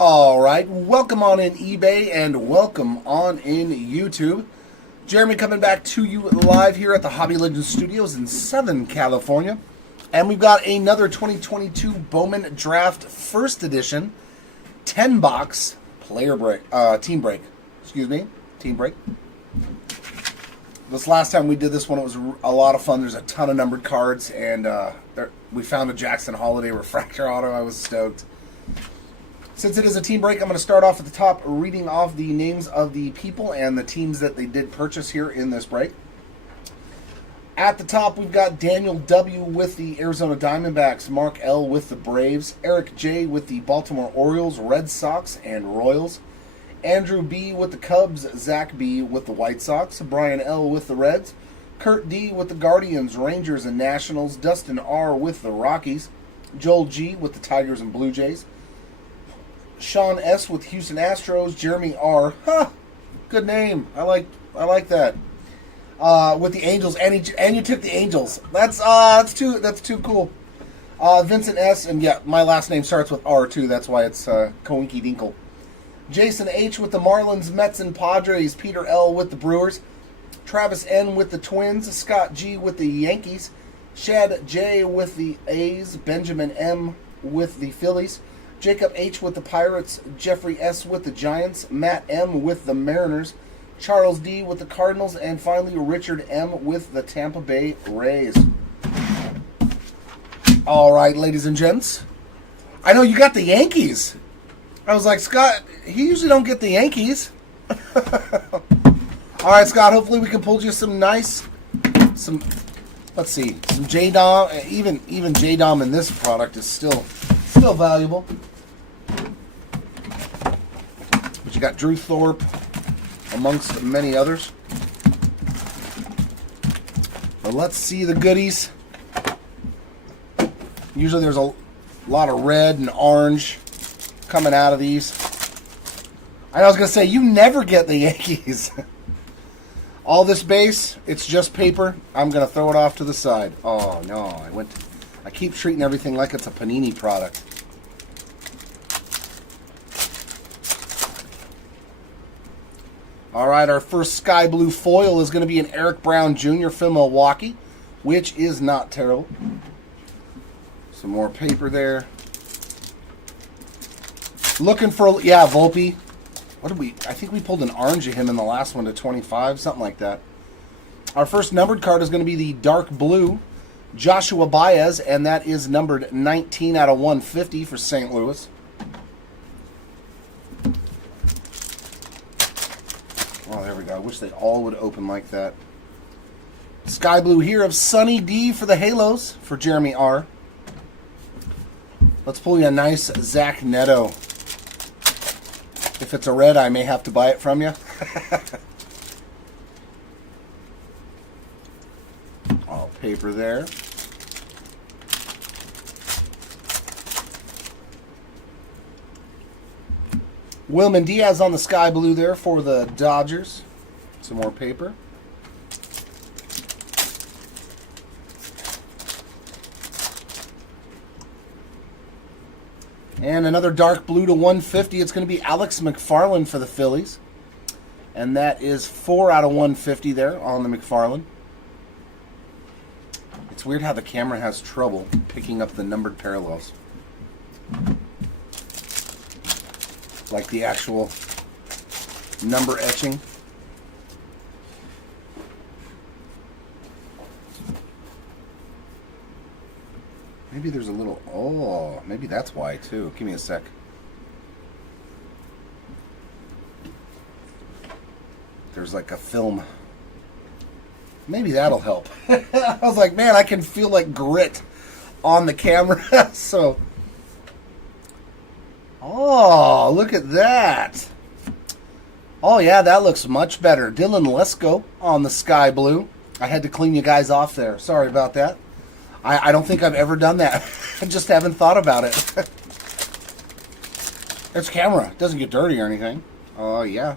All right, welcome on in eBay and welcome on in YouTube. Jeremy coming back to you live here at the Hobby Legends Studios in Southern California. And we've got another 2022 Bowman Draft First Edition 10-box team break. Team break. This last time we did this one, it was a lot of fun. There's a ton of numbered cards, and we found a Jackson Holiday Refractor Auto. I was stoked. Since it is a team break, I'm going to start off at the top, reading off the names of the people and the teams that they did purchase here in this break. At the top, we've got Daniel W. with the Arizona Diamondbacks, Mark L. with the Braves, Eric J. with the Baltimore Orioles, Red Sox, and Royals, Andrew B. with the Cubs, Zach B. with the White Sox, Brian L. with the Reds, Kurt D. with the Guardians, Rangers, and Nationals, Dustin R. with the Rockies, Joel G. with the Tigers and Blue Jays, Sean S. with Houston Astros, Jeremy R. Good name. I like that. With the Angels, and you took the Angels. That's too cool. Vincent S. and yeah, my last name starts with R too. That's why it's Coinky Dinkle. Jason H. with the Marlins, Mets, and Padres. Peter L. with the Brewers. Travis N. with the Twins. Scott G. with the Yankees. Shad J. with the A's. Benjamin M. with the Phillies. Jacob H. with the Pirates, Jeffrey S. with the Giants, Matt M. with the Mariners, Charles D. with the Cardinals, and finally Richard M. with the Tampa Bay Rays. All right, ladies and gents. I know you got the Yankees. I was like, Scott, he usually don't get the Yankees. All right, Scott, hopefully we can pull you some let's see, some J-Dom. Even J-Dom in this product is still valuable. But you got Drew Thorpe amongst many others. But let's see the goodies. Usually there's a lot of red and orange coming out of these. I was going to say, you never get the Yankees. All this base, it's just paper. I'm going to throw it off to the side. Oh, no. I keep treating everything like it's a Panini product. All right, our first sky blue foil is going to be an Eric Brown Jr. from Milwaukee, which is not terrible. Some more paper there. Looking for, yeah, Volpe. I think we pulled an orange of him in the last one to 25, something like that. Our first numbered card is going to be the dark blue Joshua Baez, and that is numbered 19 out of 150 for St. Louis. Oh, there we go. I wish they all would open like that. Sky blue here of Sunny D for the Halos for Jeremy R. Let's pull you a nice Zach Neto. If it's a red, I may have to buy it from you. All paper there. Wilman Diaz on the sky blue there for the Dodgers. Some more paper. And another dark blue to 150. It's going to be Alex McFarland for the Phillies. And that is 4 out of 150 there on the McFarland. It's weird how the camera has trouble picking up the numbered parallels. Like the actual number etching. Maybe there's a little, oh, maybe that's why too. Give me a sec. There's like a film. Maybe that'll help. I was like, man, I can feel like grit on the camera. So, oh, look at that. Oh, yeah, that looks much better. Dylan Lesko on the sky blue. I had to clean you guys off there. Sorry about that. I don't think I've ever done that. I just haven't thought about it. It's camera. It doesn't get dirty or anything. Oh, yeah.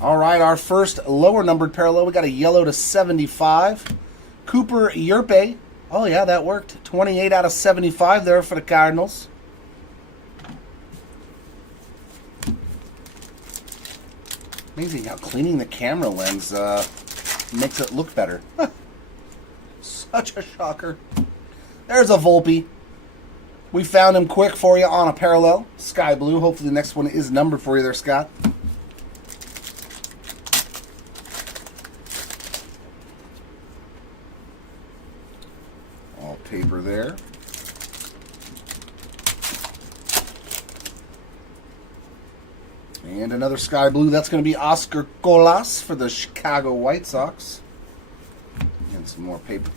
All right, our first lower numbered parallel. We got a yellow to 75. Cooper Yerpe. Oh, yeah, that worked. 28 out of 75 there for the Cardinals. Amazing how cleaning the camera lens makes it look better. Such a shocker. There's a Volpe. We found him quick for you on a parallel. Sky blue. Hopefully the next one is numbered for you there, Scott. All paper there. And another sky blue. That's going to be Oscar Colas for the Chicago White Sox. And some more paper.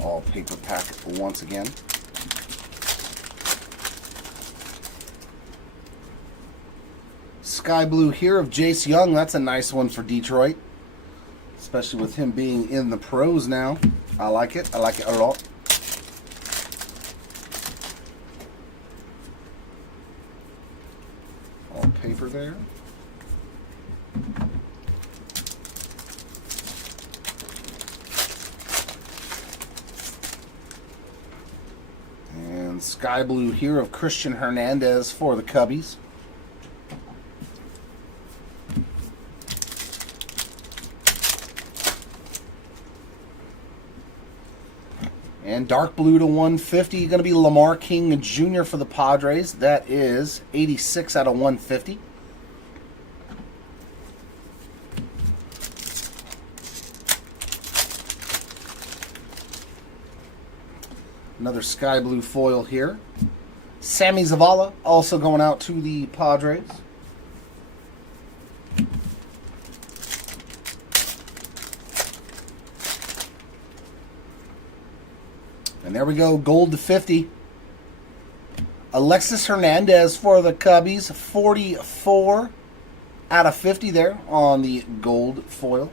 All paper pack once again. Sky blue here of Jace Young. That's a nice one for Detroit, especially with him being in the pros now. I like it. I like it a lot. All paper there. And sky blue here of Christian Hernandez for the Cubbies. And dark blue to 150, going to be Lamar King Jr. for the Padres. That is 86 out of 150. Another sky blue foil here. Sammy Zavala also going out to the Padres. And there we go, gold to 50. Alexis Hernandez for the Cubbies, 44 out of 50 there on the gold foil.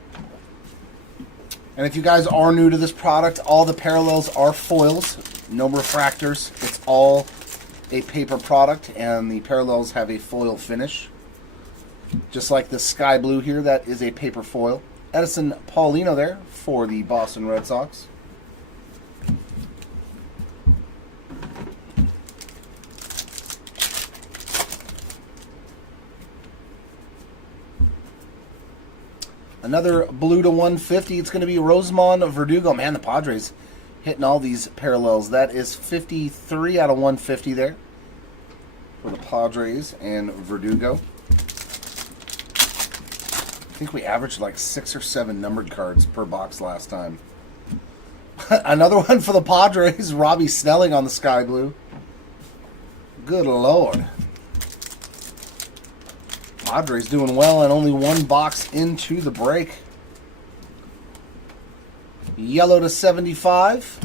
And if you guys are new to this product, all the parallels are foils, no refractors. It's all a paper product, and the parallels have a foil finish. Just like the sky blue here, that is a paper foil. Edison Paulino there for the Boston Red Sox. Another blue to 150. It's going to be Rosemond Verdugo. Man, the Padres hitting all these parallels. That is 53 out of 150 there for the Padres and Verdugo. I think we averaged like 6 or 7 numbered cards per box last time. Another one for the Padres. Robbie Snelling on the sky blue. Good Lord. Padres doing well and only one box into the break. Yellow to 75.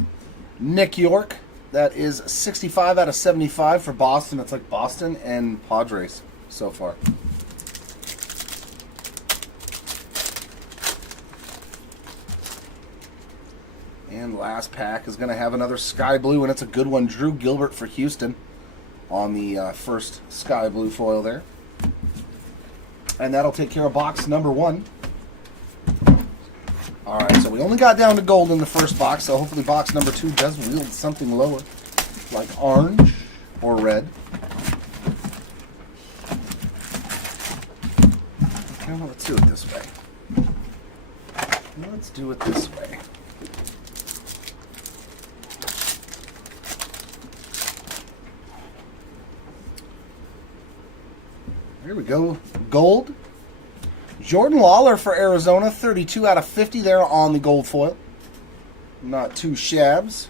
Nick York. That is 65 out of 75 for Boston. It's like Boston and Padres so far. And last pack is going to have another sky blue, and it's a good one. Drew Gilbert for Houston on the first sky blue foil there. And that'll take care of box number 1. Alright, so we only got down to gold in the first box, so hopefully box number 2 does wield something lower, like orange or red. Okay, well, let's do it this way. Let's do it this way. Here we go. Gold. Jordan Lawler for Arizona. 32 out of 50 there on the gold foil. Not too shabs.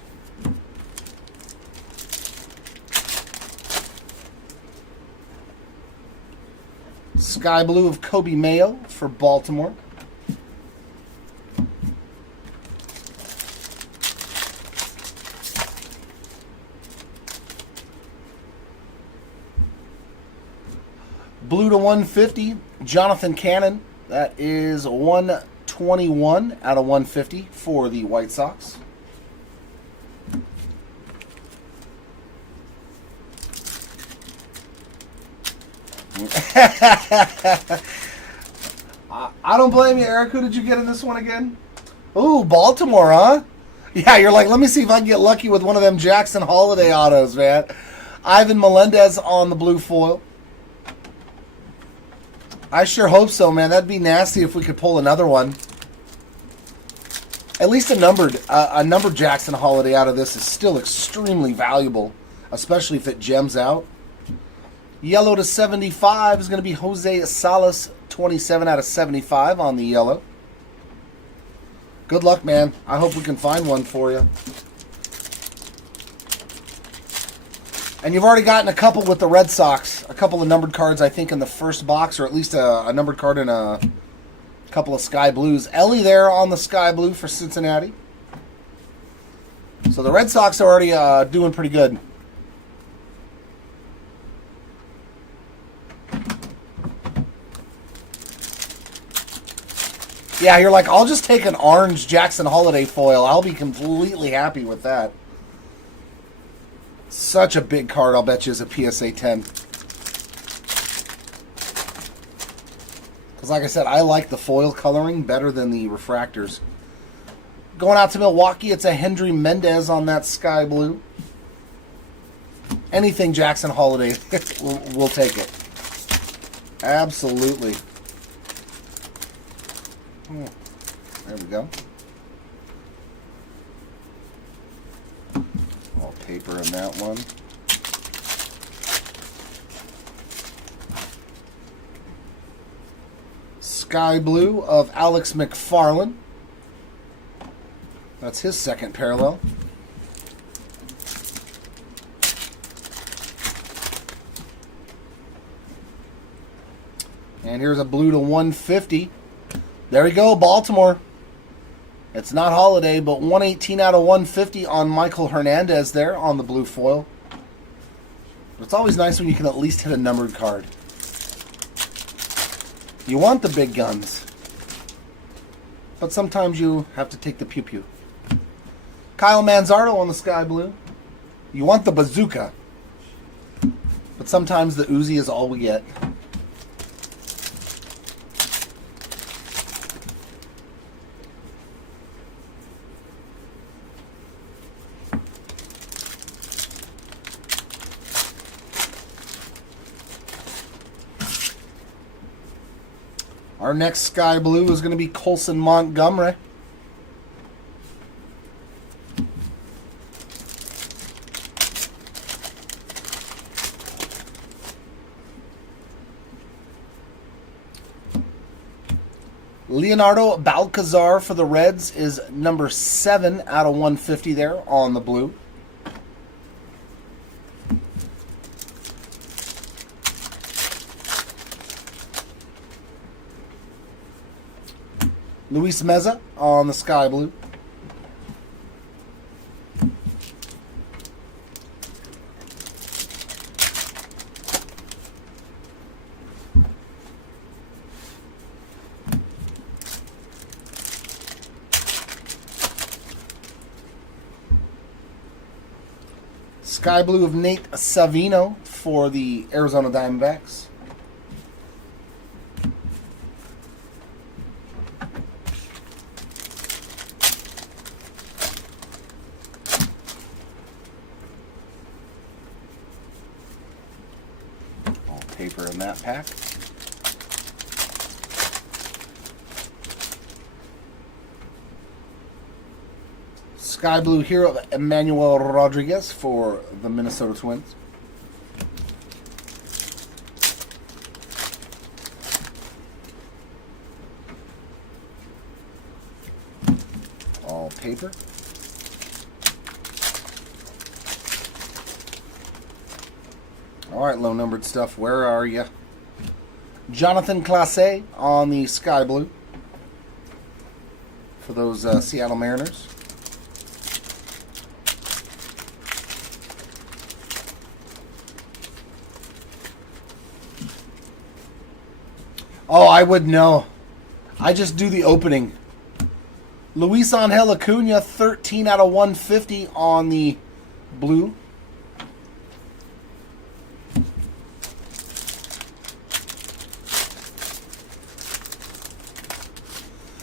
Sky blue of Kobe Mayo for Baltimore. Blue to 150, Jonathan Cannon. That is 121 out of 150 for the White Sox. I I don't blame you, Eric. Who did you get in this one again? Ooh, Baltimore, huh? Yeah, you're like, let me see if I can get lucky with one of them Jackson Holiday autos, man. Ivan Melendez on the blue foil. I sure hope so, man. That'd be nasty if we could pull another one. At least a numbered Jackson Holiday out of this is still extremely valuable, especially if it gems out. Yellow to 75 is going to be Jose Salas, 27 out of 75 on the yellow. Good luck, man. I hope we can find one for you. And you've already gotten a couple with the Red Sox. A couple of numbered cards, I think, in the first box, or at least a numbered card in a couple of Sky Blues. Ellie there on the Sky Blue for Cincinnati. So the Red Sox are already doing pretty good. Yeah, you're like, I'll just take an orange Jackson Holiday foil. I'll be completely happy with that. Such a big card, I'll bet you, is a PSA 10. Because like I said, I like the foil coloring better than the refractors. Going out to Milwaukee, it's a Hendry Mendez on that Sky Blue. Anything Jackson Holiday, we'll take it. Absolutely. There we go. All paper in that one. Sky Blue of Alex McFarland. That's his second parallel. And here's a blue to 150. There we go, Baltimore. It's not Holiday, but 118 out of 150 on Michael Hernandez there on the blue foil. But it's always nice when you can at least hit a numbered card. You want the big guns, but sometimes you have to take the pew-pew. Kyle Manzardo on the Sky Blue. You want the bazooka, but sometimes the Uzi is all we get. Our next Sky Blue is going to be Colson Montgomery. Leonardo Balcazar for the Reds is number 7 out of 150 there on the blue. Luis Meza on the Sky Blue. Sky Blue of Nate Savino for the Arizona Diamondbacks. Paper in that pack. Sky Blue here of Emmanuel Rodriguez for the Minnesota Twins. All paper. All right, low-numbered stuff. Where are you? Jonathan Clase on the Sky Blue for those Seattle Mariners. Oh, I would know. I just do the opening. Luis Angel Acuna, 13 out of 150 on the blue.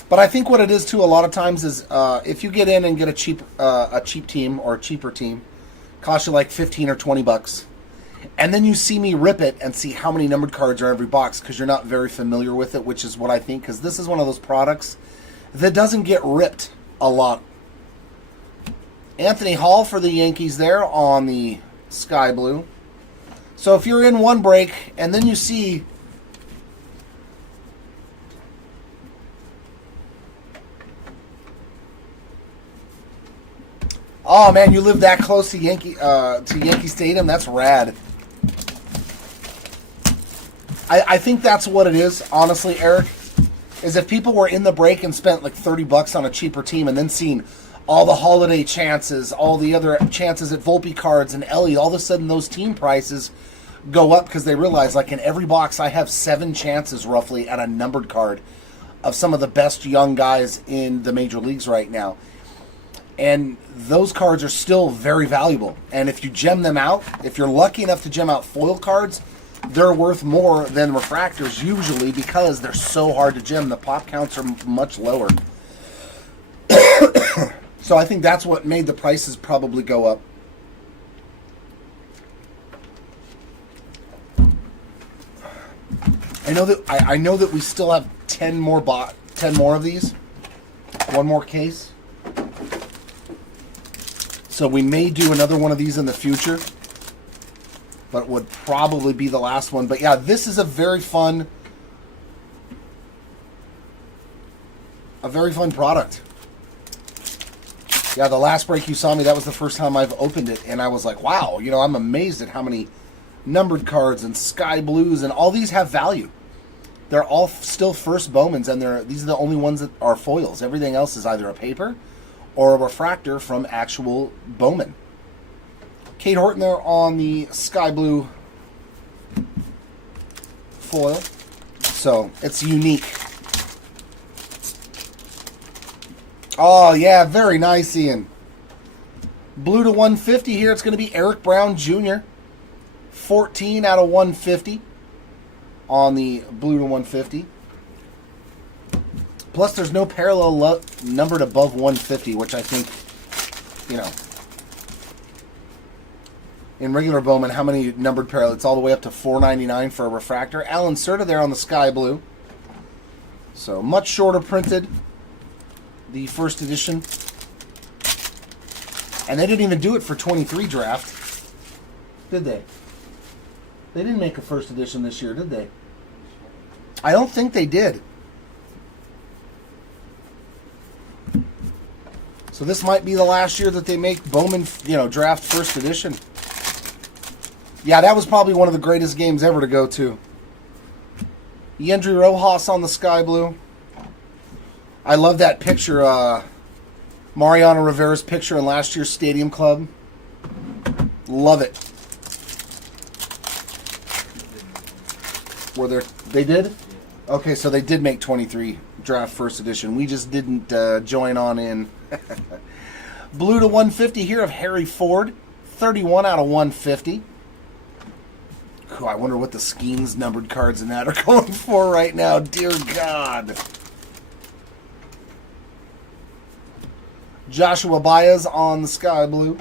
But I think what it is too, a lot of times is if you get in and get a cheap team or a cheaper team, cost you like 15 or 20 bucks, and then you see me rip it and see how many numbered cards are in every box because you're not very familiar with it, which is what I think, because this is one of those products that doesn't get ripped a lot. Anthony Hall for the Yankees there on the sky blue. So if you're in one break and then you see oh man, you live that close to Yankee Stadium? That's rad. I think that's what it is, honestly, Eric. Is if people were in the break and spent like 30 bucks on a cheaper team and then seen all the holiday chances, all the other chances at Volpe cards and Ellie, all of a sudden those team prices go up because they realize like in every box I have 7 chances roughly at a numbered card of some of the best young guys in the major leagues right now. And those cards are still very valuable. And if you gem them out, if you're lucky enough to gem out foil cards, they're worth more than refractors usually because they're so hard to gem. The pop counts are much lower. So I think that's what made the prices probably go up. I know that we still have 10 more of these. One more case. So we may do another one of these in the future, but would probably be the last one. But yeah, this is a very fun product. Yeah, the last break you saw me, that was the first time I've opened it, and I was like, wow, you know, I'm amazed at how many numbered cards and sky blues, and all these have value. They're all still first Bowmans, and these are the only ones that are foils. Everything else is either a paper or a refractor from actual Bowman. Kate Horton there on the sky blue foil. So, it's unique. Oh, yeah, very nice, Ian. Blue to 150 here. It's going to be Eric Brown Jr. 14 out of 150 on the blue to 150. Plus, there's no parallel numbered above 150, which I think, you know, in regular Bowman, how many numbered parallel? It's all the way up to $4.99 for a refractor. Alan Serta there on the sky blue. So, much shorter printed. The first edition. And they didn't even do it for 23 draft. Did they? They didn't make a first edition this year, did they? I don't think they did. So this might be the last year that they make Bowman, you know, draft first edition. Yeah, that was probably one of the greatest games ever to go to. Yendry Rojas on the sky blue. I love that picture, Mariano Rivera's picture in last year's Stadium Club. Love it. They did? Okay, so they did make 23 draft first edition. We just didn't join on in. Blue to 150 here of Harry Ford. 31 out of 150. Ooh, I wonder what the Skeens numbered cards in that are going for right now. Dear God. Joshua Baez on the sky blue.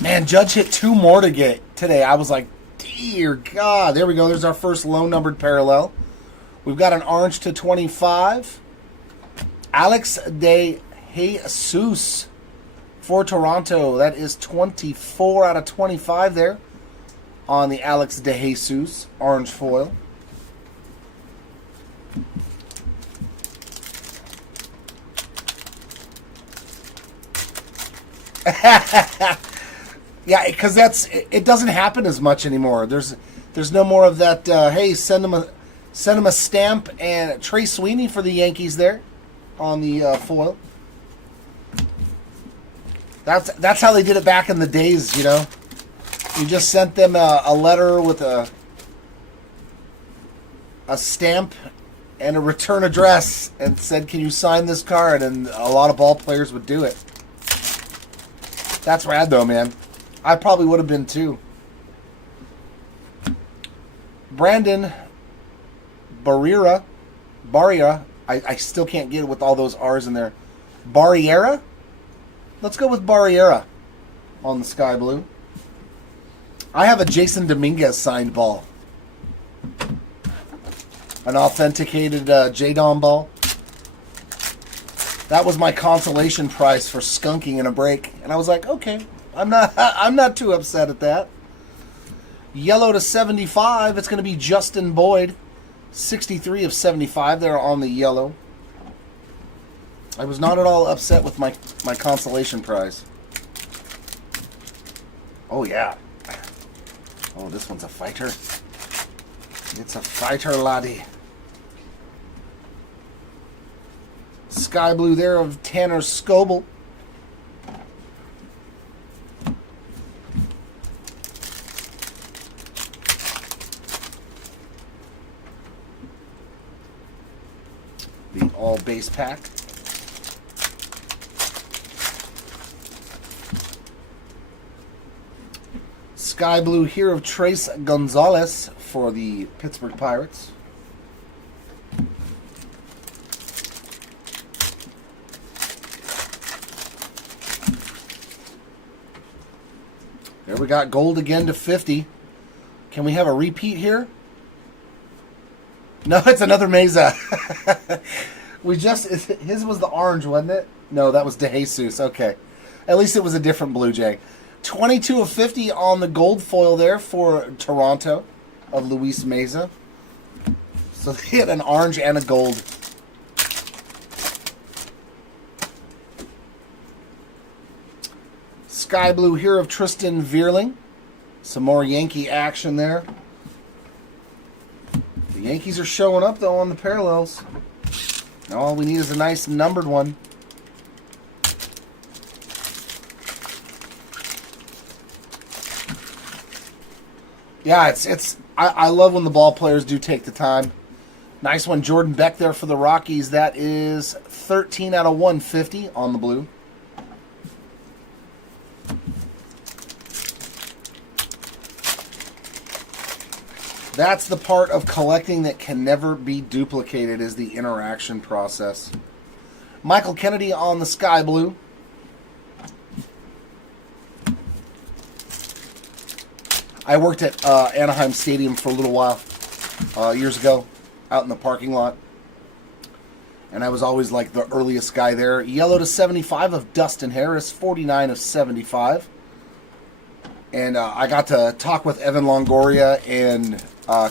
Man, Judge hit 2 more to get today. I was like, dear God. There we go. There's our first low numbered parallel. We've got an orange to 25. Alex De Jesus for Toronto. That is 24 out of 25 there on the Alex De Jesus orange foil. Yeah, because it doesn't happen as much anymore. There's no more of that. Hey, send them a stamp and Trey Sweeney for the Yankees there on the foil. That's how they did it back in the days, you know. You just sent them a letter with a stamp and a return address and said, "Can you sign this card?" And a lot of ball players would do it. That's rad, though, man. I probably would have been, too. Brandon Barriera. Barriera. I still can't get it with all those R's in there. Barriera? Let's go with Barriera on the sky blue. I have a Jason Dominguez signed ball. An authenticated J-Dom ball. That was my consolation prize for skunking in a break. And I was like, okay, I'm not too upset at that. Yellow to 75, it's going to be Justin Boyd. 63 of 75 there on the yellow. I was not at all upset with my consolation prize. Oh, yeah. Oh, this one's a fighter. It's a fighter, laddie. Sky blue there of Tanner Scoble. The all base pack. Sky blue here of Trace Gonzalez for the Pittsburgh Pirates. There we got gold again to 50. Can we have a repeat here? No, it's another Mesa. His was the orange, wasn't it? No, that was DeJesus. Okay. At least it was a different Blue Jay. 22 of 50 on the gold foil there for Toronto of Luis Meza. So they had an orange and a gold. Sky blue here of Tristan Vierling. Some more Yankee action there. The Yankees are showing up, though, on the parallels. Now all we need is a nice numbered one. Yeah, I love when the ball players do take the time. Nice one, Jordan Beck there for the Rockies. That is 13 out of 150 on the blue. That's the part of collecting that can never be duplicated, is the interaction process. Michael Kennedy on the sky blue. I worked at Anaheim Stadium for a little while, years ago, out in the parking lot. And I was always like the earliest guy there. Yellow to 75 of Dustin Harris, 49 of 75. And I got to talk with Evan Longoria and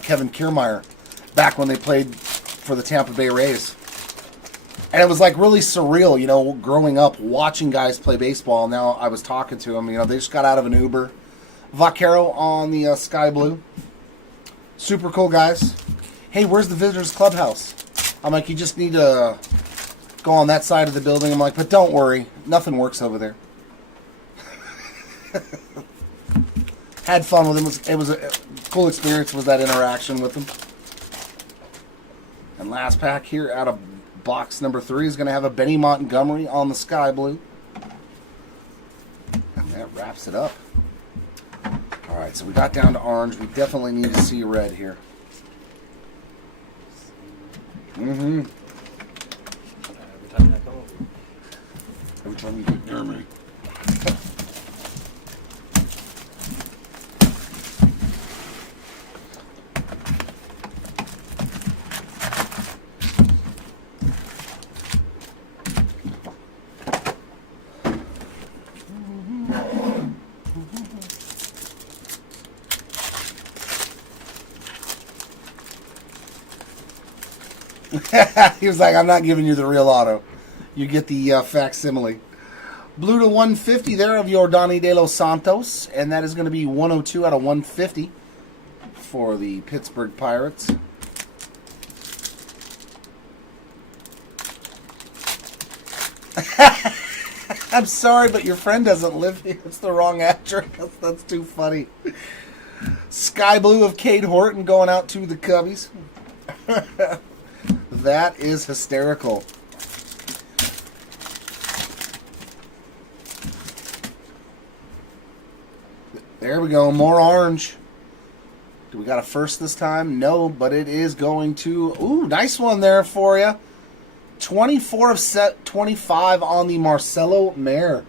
Kevin Kiermaier back when they played for the Tampa Bay Rays. And it was like really surreal, you know, growing up, watching guys play baseball. Now I was talking to them, you know, they just got out of an Uber. Vaquero on the sky blue. Super cool guys. Hey, where's the visitors clubhouse? I'm like, you just need to go on that side of the building. I'm like, but don't worry, nothing works over there. Had fun with him. It was a cool experience, was that interaction with him. And last pack here out of box number 3 is going to have a Benny Montgomery on the sky blue. And that wraps it up. All right, so we got down to orange. We definitely need to see red here. Mm-hmm. Every time you get near me. He was like, I'm not giving you the real auto. You get the facsimile. Blue to 150 there of Yordani De Los Santos. And that is going to be 102 out of 150 for the Pittsburgh Pirates. I'm sorry, but your friend doesn't live here. It's the wrong address. That's too funny. Sky blue of Cade Horton going out to the Cubbies. That is hysterical. There we go. More orange. Do we got a first this time? No, but it is going to... Ooh, nice one there for you. 24 of set 25 on the Marcelo Mayer.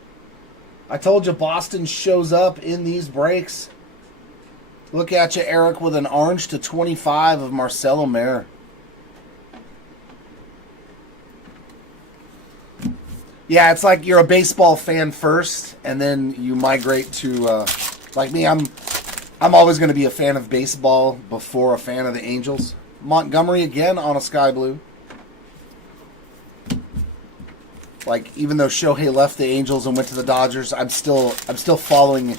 I told you Boston shows up in these breaks. Look at you, Eric, with an orange to 25 of Marcelo Mayer. Yeah, it's like you're a baseball fan first, and then you migrate to, like me, I'm always going to be a fan of baseball before a fan of the Angels. Montgomery again on a sky blue. Like, even though Shohei left the Angels and went to the Dodgers, I'm still following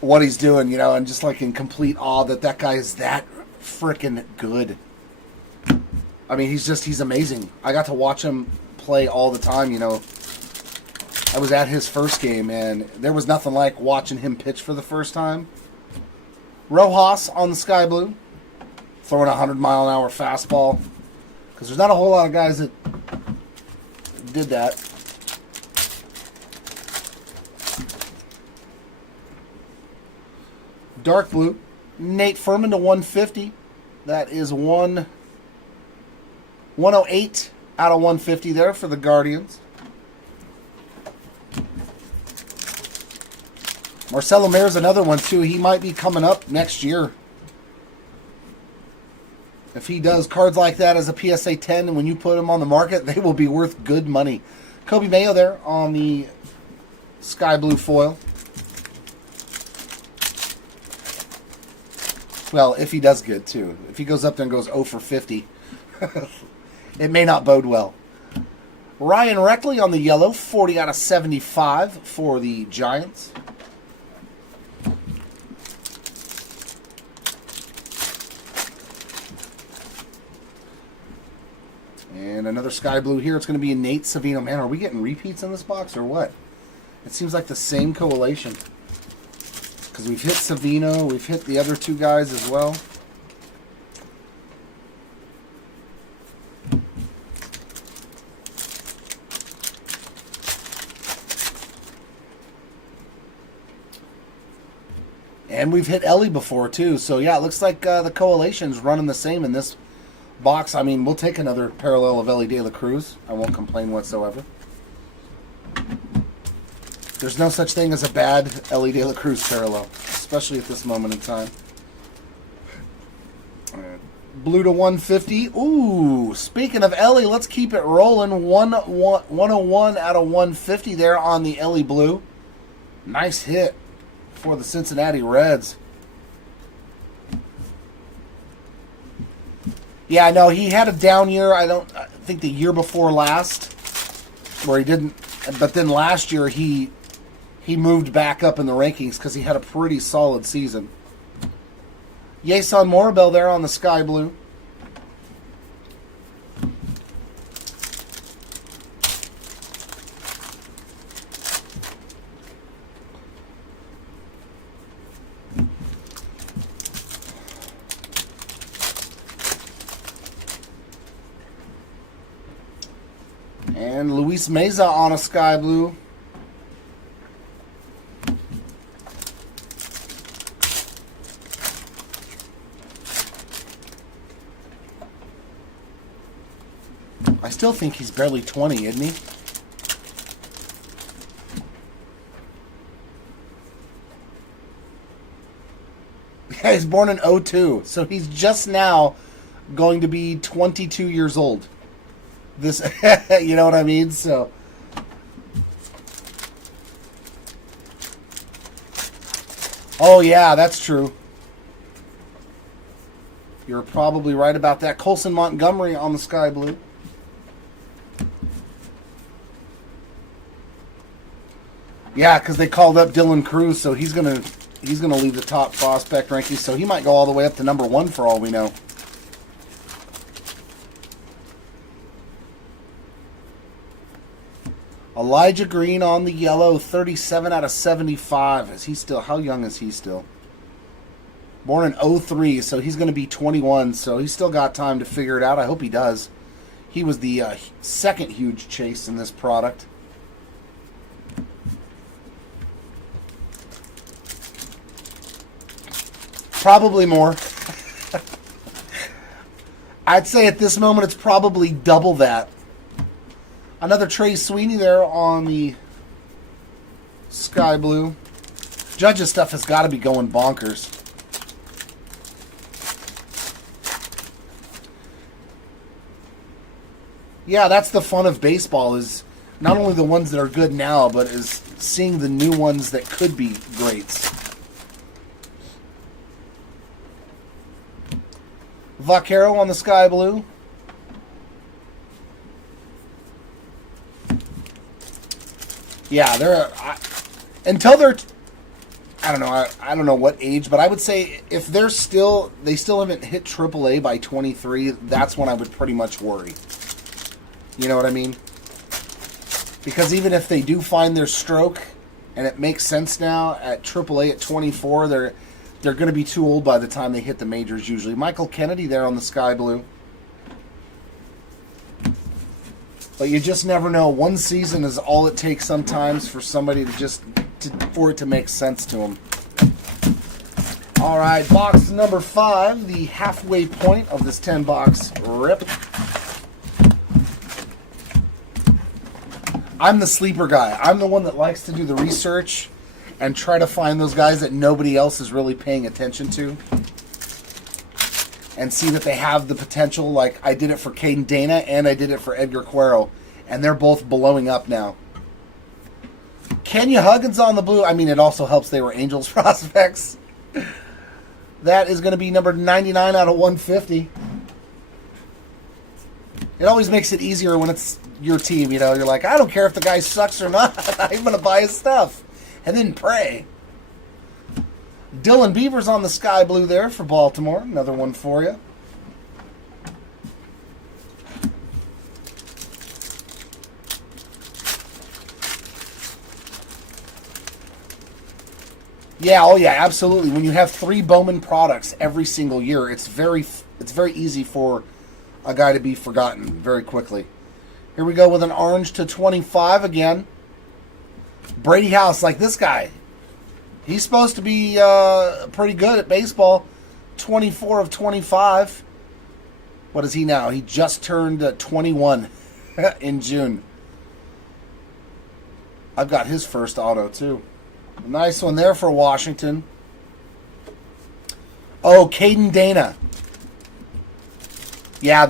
what he's doing, you know, and just like in complete awe that guy is that freaking good. I mean, he's amazing. I got to watch him play all the time, you know. I was at his first game, and there was nothing like watching him pitch for the first time. Rojas on the sky blue, throwing a 100-mile-an-hour fastball, because there's not a whole lot of guys that did that. Dark blue, Nate Furman to 150. That is 108 out of 150 there for the Guardians. Marcelo Mayer's another one too. He might be coming up next year. If he does cards like that as a PSA 10, and when you put them on the market, they will be worth good money. Kobe Mayo there on the sky blue foil. Well, if he does good too. If he goes up there and goes 0 for 50, it may not bode well. Ryan Reckley on the yellow, 40 out of 75 for the Giants. And another sky blue here. It's going to be a Nate Savino. Man, are we getting repeats in this box or what? It seems like the same collation. Because we've hit Savino. We've hit the other two guys as well. And we've hit Ellie before too. So yeah, it looks like the collation's running the same in this box. I mean, we'll take another parallel of Ellie De La Cruz. I won't complain whatsoever. There's no such thing as a bad Ellie De La Cruz parallel, especially at this moment in time. Blue to 150. Ooh, speaking of Ellie, let's keep it rolling. 101 out of 150 there on the Ellie blue. Nice hit for the Cincinnati Reds. Yeah, no, he had a down year. I think the year before last, where he didn't. But then last year he moved back up in the rankings because he had a pretty solid season. Yason Morabel there on the sky blue. And Luis Meza on a sky blue. I still think he's barely 20, isn't he? Yeah, he's born in 02, so he's just now going to be 22 years old. This, you know what I mean? So, oh yeah, that's true. You're probably right about that. Colson Montgomery on the sky blue. Yeah, because they called up Dylan Cruz, so he's gonna leave the top prospect rankings. So he might go all the way up to number 1 for all we know. Elijah Green on the yellow, 37 out of 75. Is he still? How young is he still? Born in 03, so he's going to be 21. So he's still got time to figure it out. I hope he does. He was the second huge chase in this product. Probably more. I'd say at this moment it's probably double that. Another Trey Sweeney there on the sky blue. Judge's stuff has got to be going bonkers. Yeah, that's the fun of baseball, is not only the ones that are good now, but is seeing the new ones that could be greats. Vaquero on the sky blue. Yeah, they're until they're, I don't know, I don't know what age, but I would say if they still haven't hit AAA by 23, that's when I would pretty much worry. You know what I mean? Because even if they do find their stroke, and it makes sense now at AAA at 24, they're going to be too old by the time they hit the majors usually. Michael Kennedy there on the sky blue. But you just never know. One season is all it takes sometimes for somebody for it to make sense to them. All right, box number 5, the halfway point of this 10-box rip. I'm the sleeper guy. I'm the one that likes to do the research and try to find those guys that nobody else is really paying attention to, and see that they have the potential. Like I did it for Caden Dana and I did it for Edgar Cuero, and they're both blowing up now. Kenya Huggins on the blue. I mean, it also helps they were Angels prospects. That is going to be number 99 out of 150. It always makes it easier when it's your team. You know, you're like, I don't care if the guy sucks or not. I'm going to buy his stuff. And then pray. Dylan Beavers on the sky blue there for Baltimore. Another one for you. Yeah, oh yeah, absolutely. When you have 3 Bowman products every single year, it's very easy for a guy to be forgotten very quickly. Here we go with an orange to 25 again. Brady House, like this guy. He's supposed to be pretty good at baseball. 24 of 25. What is he now? He just turned 21 in June. I've got his first auto, too. A nice one there for Washington. Oh, Caden Dana. Yeah,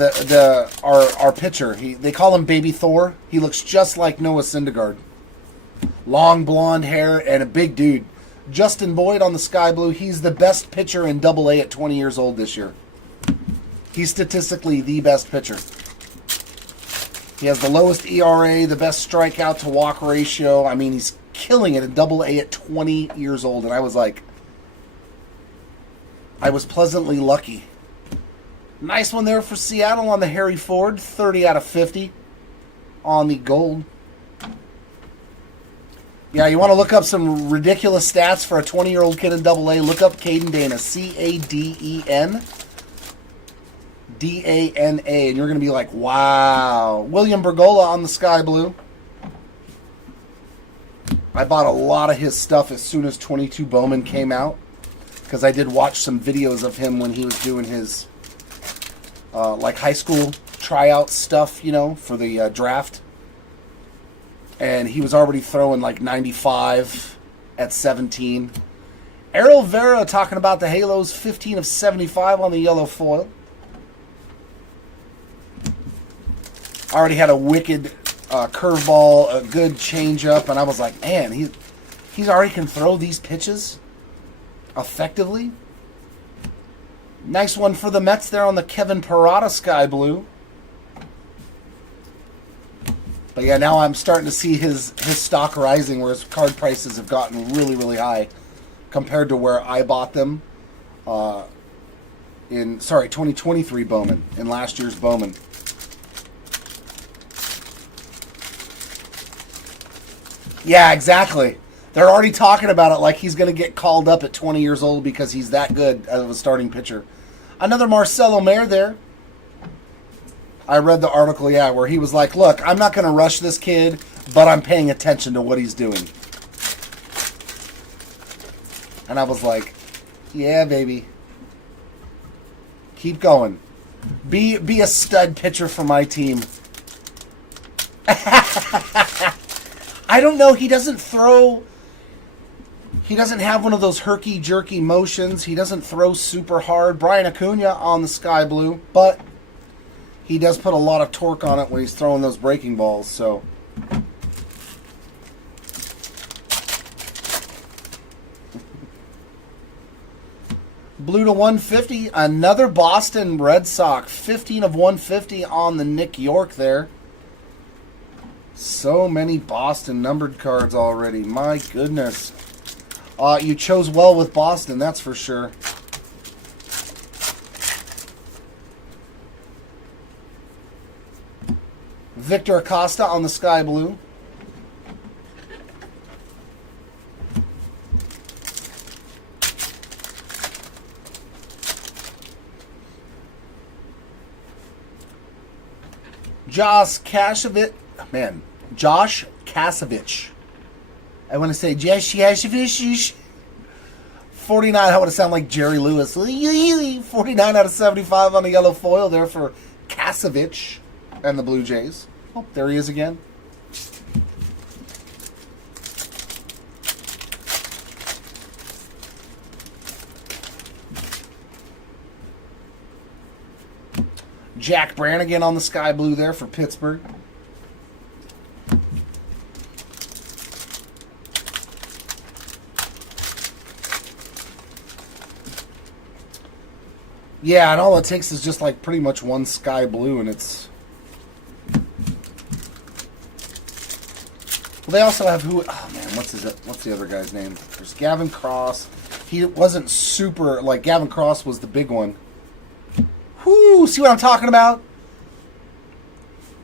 our pitcher. They call him Baby Thor. He looks just like Noah Syndergaard. Long blonde hair and a big dude. Justin Boyd on the sky blue. He's the best pitcher in Double-A at 20 years old this year. He's statistically the best pitcher. He has the lowest ERA, the best strikeout to walk ratio. I mean, he's killing it in Double-A at 20 years old. And I was pleasantly lucky. Nice one there for Seattle on the Harry Ford. 30 out of 50 on the gold. Yeah, you want to look up some ridiculous stats for a 20-year-old kid in Double-A, look up Caden Dana. Caden Dana, and you're going to be like, wow. William Bergola on the sky blue. I bought a lot of his stuff as soon as 22 Bowman came out, because I did watch some videos of him when he was doing his like high school tryout stuff, you know, for the draft. And he was already throwing like 95 at 17. Errol Vera talking about the Halos, 15 of 75 on the yellow foil. Already had a wicked curveball, a good changeup, and I was like, man, he's already can throw these pitches effectively. Nice one for the Mets there on the Kevin Parada sky blue. But yeah, now I'm starting to see his stock rising, where his card prices have gotten really, really high compared to where I bought them in 2023 Bowman, in last year's Bowman. Yeah, exactly. They're already talking about it like he's going to get called up at 20 years old because he's that good of a starting pitcher. Another Marcelo Mayer there. I read the article, yeah, where he was like, look, I'm not going to rush this kid, but I'm paying attention to what he's doing. And I was like, yeah, baby. Keep going. Be a stud pitcher for my team. I don't know. He doesn't throw. He doesn't have one of those herky-jerky motions. He doesn't throw super hard. Brian Acuna on the sky blue, but he does put a lot of torque on it when he's throwing those breaking balls. So. Blue to 150, another Boston Red Sox. 15 of 150 on the Nick York there. So many Boston numbered cards already. My goodness. You chose well with Boston, that's for sure. Victor Acosta on the sky blue. Josh Kasevich. I want to say Josh Kasevich. 49, how would it sound like Jerry Lewis? 49 out of 75 on the yellow foil there for Kasevich and the Blue Jays. Oh, there he is again. Jack Brannigan on the sky blue there for Pittsburgh. Yeah, and all it takes is just like pretty much one sky blue, and it's... Well, they also have who... Oh, man, what's the other guy's name? There's Gavin Cross. He wasn't super... Like, Gavin Cross was the big one. Whoo! See what I'm talking about?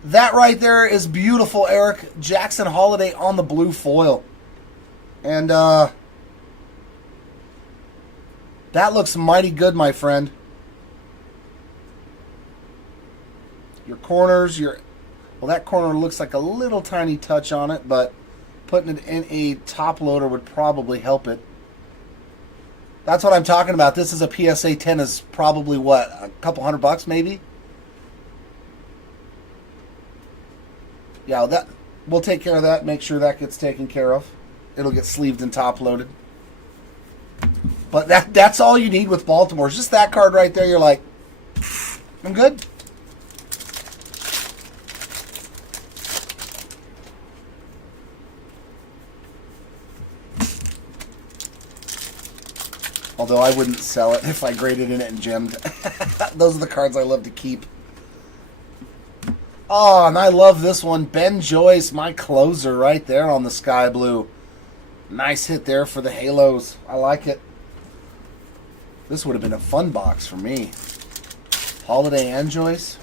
That right there is beautiful, Eric. Jackson Holiday on the blue foil. And, that looks mighty good, my friend. Your corners, well, that corner looks like a little tiny touch on it, but putting it in a top loader would probably help it. That's what I'm talking about. This is a PSA 10 is probably, what, a couple $100 maybe? Yeah, that we'll take care of that. Make sure that gets taken care of. It'll get sleeved and top loaded. But that's all you need with Baltimore. It's just that card right there. You're like, I'm good. Although I wouldn't sell it if I graded in it and gemmed. Those are the cards I love to keep. Oh, and I love this one. Ben Joyce, my closer right there on the sky blue. Nice hit there for the Halos. I like it. This would have been a fun box for me. Holiday and Joyce.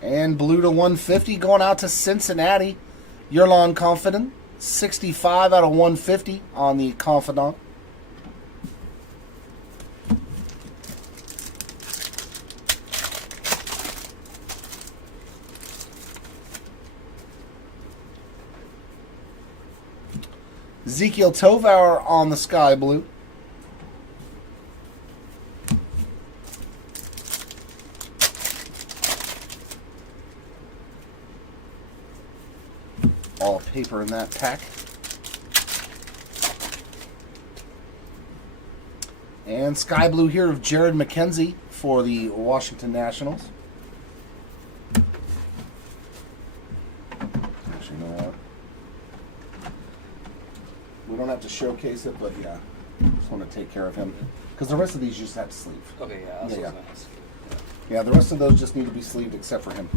And blue to 150 going out to Cincinnati. Yerlon Confident, 65 out of 150 on the Confidant. Ezekiel Tovar on the sky blue. All paper in that pack. And sky blue here of Jared McKenzie for the Washington Nationals. Actually, you know what? We don't have to showcase it, but yeah, just want to take care of him. Because the rest of these you just have to sleeve. Okay, yeah, that's what I was gonna ask. Yeah, the rest of those just need to be sleeved except for him.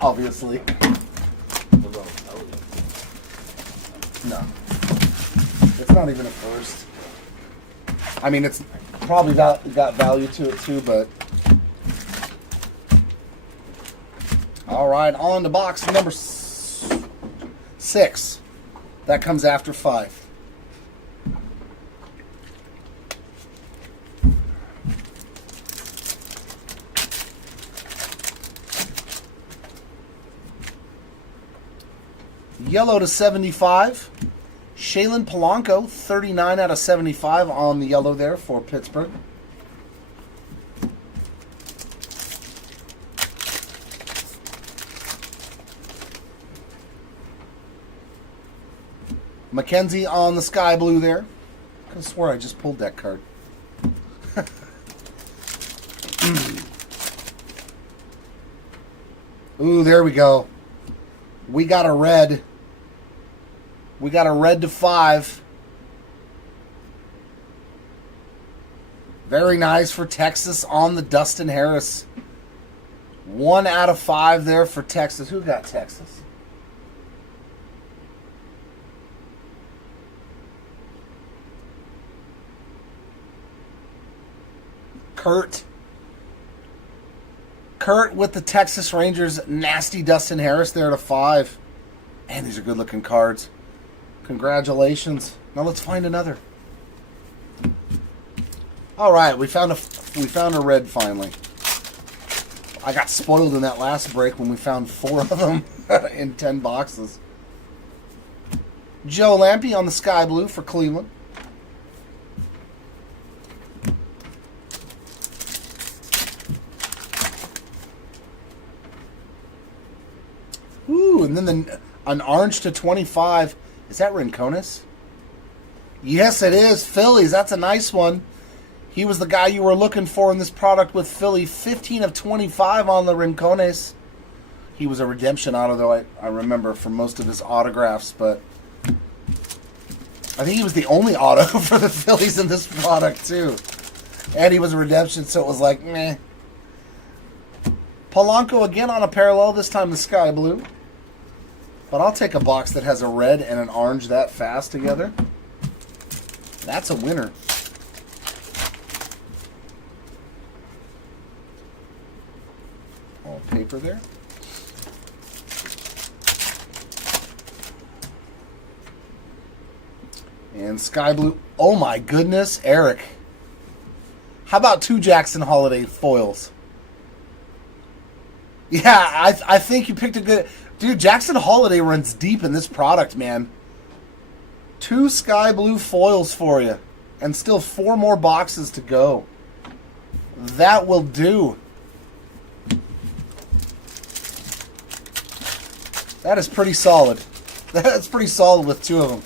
Obviously. No. It's not even a first. I mean, it's probably got value to it too, but... Alright, on to box number 6. That comes after 5. Yellow to 75. Shaylin Polanco, 39 out of 75 on the yellow there for Pittsburgh. McKenzie on the sky blue there. I could have swore I just pulled that card. Ooh, there we go. We got a red. We got a red to 5. Very nice for Texas on the Dustin Harris. 1 out of 5 there for Texas. Who got Texas? Kurt with the Texas Rangers. Nasty Dustin Harris there to 5. Man, these are good looking cards. Congratulations. Now let's find another. All right, we found a red finally. I got spoiled in that last break when we found 4 of them in 10 boxes. Joe Lampe on the sky blue for Cleveland. Ooh, and then an orange to 25. Is that Rincones? Yes, it is. Phillies. That's a nice one. He was the guy you were looking for in this product with Philly. 15 of 25 on the Rincones. He was a redemption auto, though, I remember, for most of his autographs. But I think he was the only auto for the Phillies in this product, too. And he was a redemption, so it was like, meh. Polanco again on a parallel, this time the sky blue. But I'll take a box that has a red and an orange that fast together. That's a winner. All paper there. And sky blue. Oh my goodness, Eric. How about 2 Jackson Holiday foils? Yeah, I think you picked a good... Dude, Jackson Holiday runs deep in this product, man. 2 sky blue foils for you. And still 4 more boxes to go. That will do. That is pretty solid. That's pretty solid with 2 of them.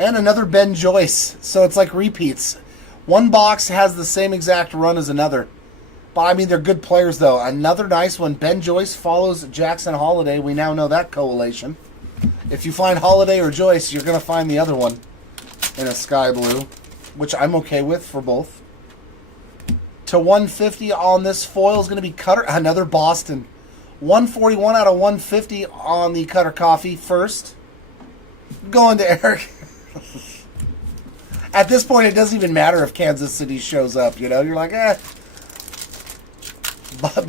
And another Ben Joyce. So it's like repeats. One box has the same exact run as another. But I mean, they're good players, though. Another nice one. Ben Joyce follows Jackson Holiday. We now know that correlation. If you find Holiday or Joyce, you're going to find the other one in a sky blue, which I'm okay with for both. To 150 on this foil is going to be Cutter. Another Boston. 141 out of 150 on the Cutter Coffee first. Going to Eric. At this point, it doesn't even matter if Kansas City shows up. You know, you're like, eh.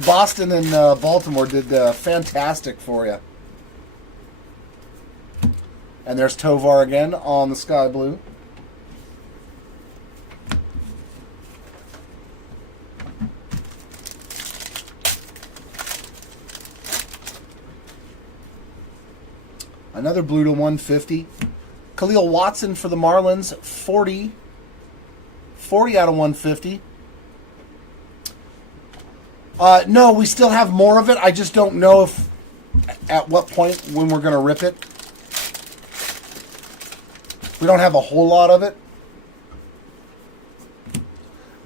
Boston and Baltimore did fantastic for you. And there's Tovar again on the sky blue. Another blue to 150. Khalil Watson for the Marlins, 40 out of 150. No, we still have more of it. I just don't know if at what point when we're going to rip it. We don't have a whole lot of it.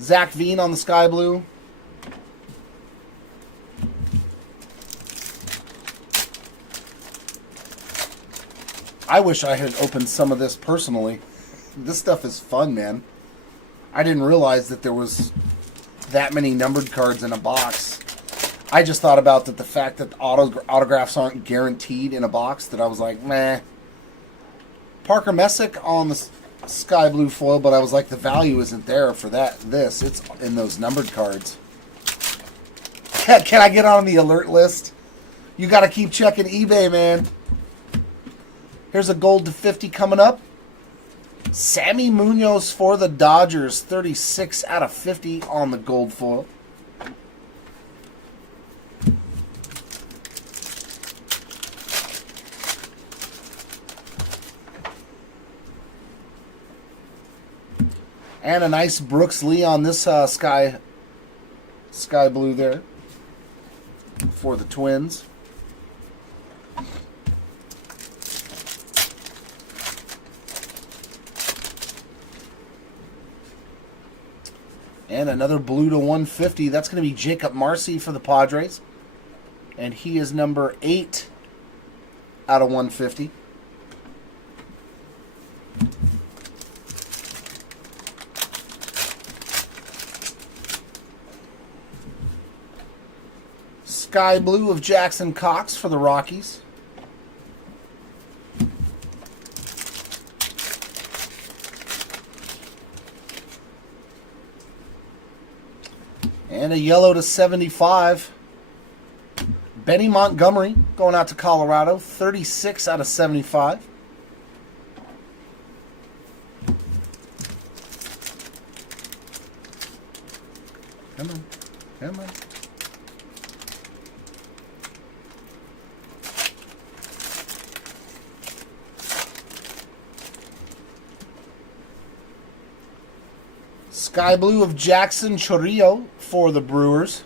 Zach Veen on the sky blue. I wish I had opened some of this personally. This stuff is fun, man. I didn't realize that there was that many numbered cards in a box. I just thought about that the fact that autographs aren't guaranteed in a box, that I was like, meh. Parker Messick on the sky blue foil, but I was like, the value isn't there for this. It's in those numbered cards. Can I get on the alert list? You got to keep checking eBay, man. Here's a gold to 50 coming up. Sammy Munoz for the Dodgers, 36 out of 50 on the gold foil. And a nice Brooks Lee on this sky blue there for the Twins. And another blue to 150. That's going to be Jacob Marcy for the Padres. And he is number 8 out of 150. Sky blue of Jackson Cox for the Rockies. And a yellow to 75. Benny Montgomery going out to Colorado. 36 out of 75. Come on. Come on. Sky blue of Jackson Chourio for the Brewers.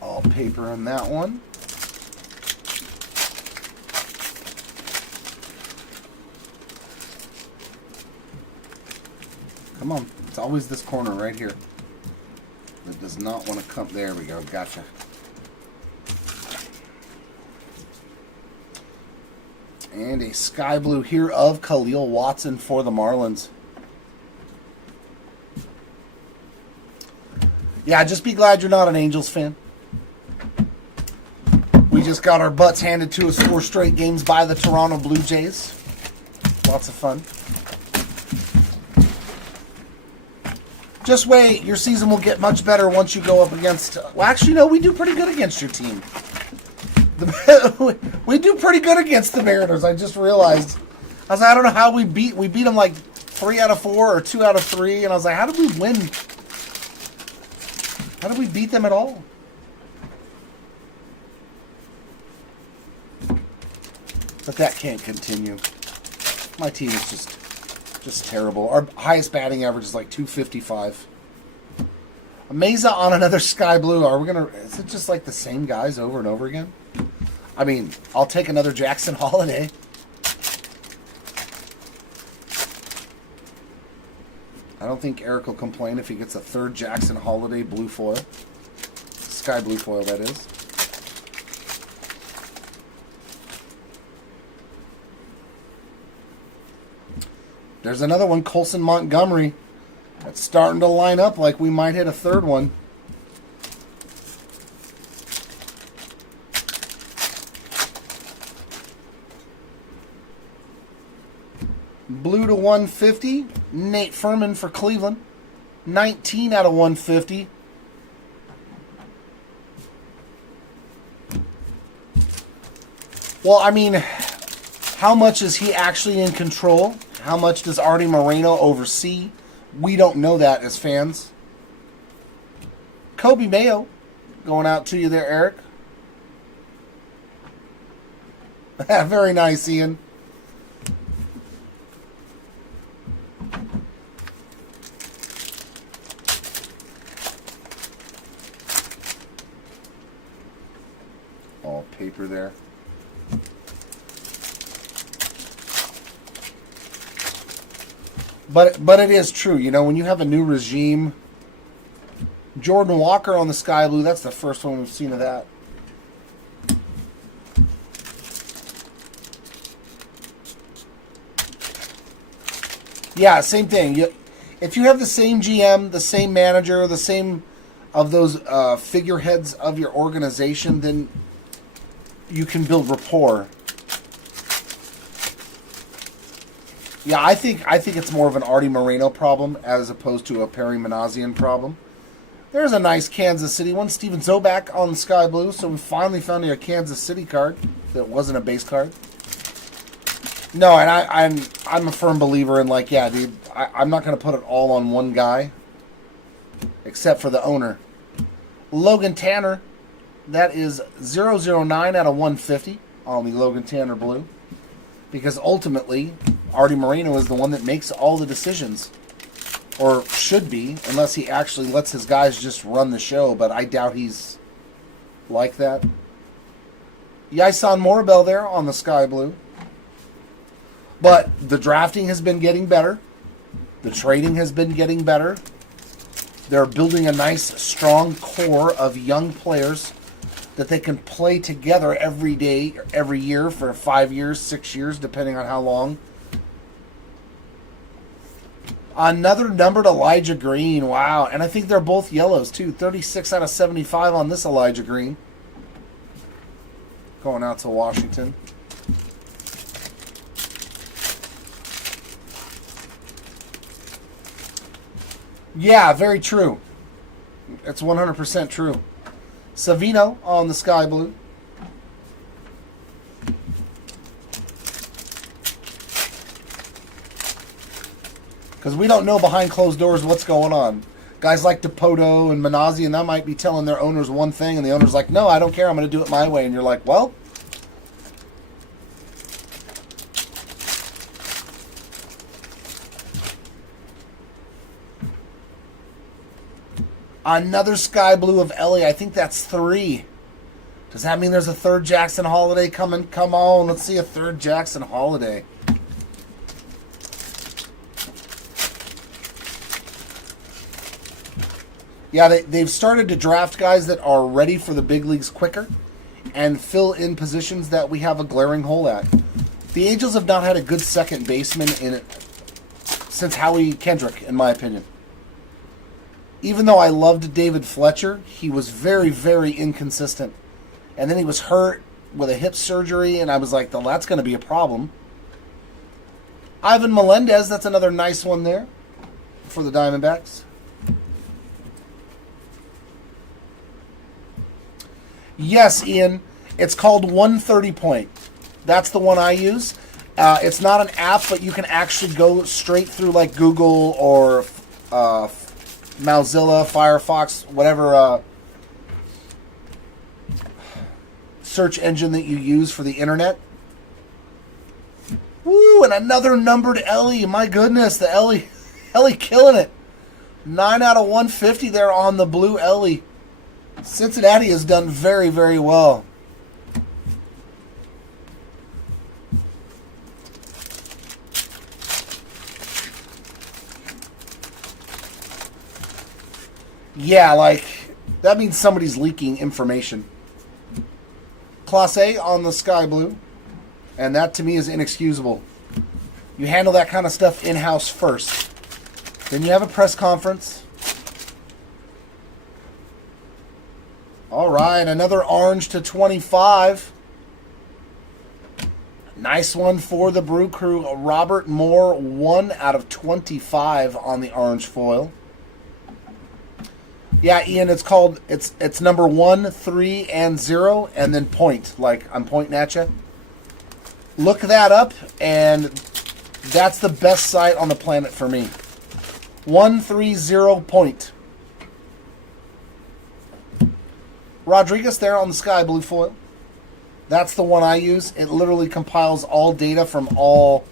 All paper on that one. Come on. It's always this corner right here. It does not want to come. There we go. Gotcha. And a sky blue here of Khalil Watson for the Marlins. Yeah, just be glad you're not an Angels fan. We just got our butts handed to us 4 straight games by the Toronto Blue Jays. Lots of fun. Just wait. Your season will get much better once you go up against... Well, actually, no, we do pretty good against your team. We do pretty good against the Mariners. I just realized. I was like, I don't know how we beat them like 3 out of 4 or 2 out of 3. And I was like, how did we win? How did we beat them at all? But that can't continue. My team is just terrible. Our highest batting average is like 255. Mesa on another sky blue. Are we gonna? Is it just like the same guys over and over again? I mean, I'll take another Jackson Holiday. I don't think Eric will complain if he gets a 3rd Jackson Holiday blue foil. Sky blue foil, that is. There's another one, Colson Montgomery. That's starting to line up like we might hit a 3rd one. Blue to 150, Nate Furman for Cleveland. 19 out of 150. Well, I mean, how much is he actually in control? How much does Artie Moreno oversee? We don't know that as fans. Kobe Mayo going out to you there, Eric. Very nice, Ian. All paper there. But it is true, you know, when you have a new regime, Jordan Walker on the sky blue, that's the first one we've seen of that. Yeah, same thing. If you have the same GM, the same manager, the same of those figureheads of your organization, then you can build rapport. Yeah, I think it's more of an Artie Moreno problem as opposed to a Perry Manassian problem. There's a nice Kansas City one. Steven Zobak on the sky blue. So we finally found a Kansas City card that wasn't a base card. No, and I'm a firm believer in, like, yeah, dude, I'm not going to put it all on one guy, except for the owner. Logan Tanner, that is 009 out of 150 on the Logan Tanner blue, because ultimately Artie Moreno is the one that makes all the decisions. Or should be, unless he actually lets his guys just run the show, but I doubt he's like that. Yaison Morabel there on the sky blue. But the drafting has been getting better. The trading has been getting better. They're building a nice, strong core of young players that they can play together every day, every year for 5 years, 6 years, depending on how long. Another numbered Elijah Green. Wow. And I think they're both yellows, too. 36 out of 75 on this Elijah Green. Going out to Washington. Yeah, very true. It's 100% true. Savino on the sky blue. Because we don't know behind closed doors what's going on. Guys like DePoto and Manazzi, and that might be telling their owners one thing, and the owner's like, no, I don't care, I'm going to do it my way. And you're like, well. Another sky blue of Ellie. I think that's 3. Does that mean there's a third Jackson Holiday coming? Come on, let's see a third Jackson Holiday. Yeah, they've started to draft guys that are ready for the big leagues quicker and fill in positions that we have a glaring hole at. The Angels have not had a good second baseman in it since Howie Kendrick, in my opinion. Even though I loved David Fletcher, he was very, very inconsistent. And then he was hurt with a hip surgery, and I was like, well, that's going to be a problem. Ivan Melendez, that's another nice one there for the Diamondbacks. Yes, Ian, it's called 130 Point. That's the one I use. It's not an app, but you can actually go straight through like Google or Mozilla, Firefox, whatever search engine that you use for the internet. Woo, and another numbered Ellie. My goodness, the Ellie killing it. 9 out of 150 there on the blue Ellie. Cincinnati has done very, very well. Yeah, like, that means somebody's leaking information. Class A on the sky blue. And that, to me, is inexcusable. You handle that kind of stuff in-house first. Then you have a press conference. All right, another orange to 25. Nice one for the Brew Crew. Robert Moore, 1 out of 25 on the orange foil. Yeah, Ian, it's called, it's number 1, 3, and 0, and then point. Like, I'm pointing at you. Look that up, and that's the best site on the planet for me. 130 point. Rodriguez there on the sky blue foil. That's the one I use. It literally compiles all data from all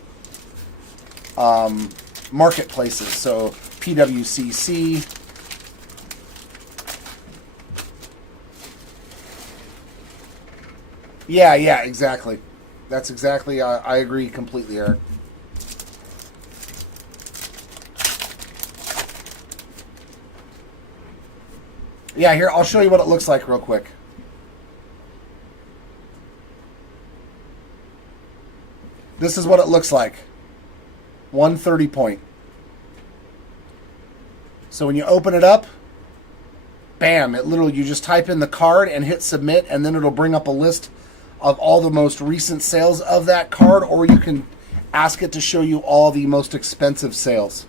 marketplaces. So PWCC. Yeah, exactly. That's exactly, I agree completely, Eric. Yeah, here, I'll show you what it looks like real quick. This is what it looks like. 130 point. So when you open it up, bam, it literally, you just type in the card and hit submit, and then it'll bring up a list of all the most recent sales of that card, or you can ask it to show you all the most expensive sales.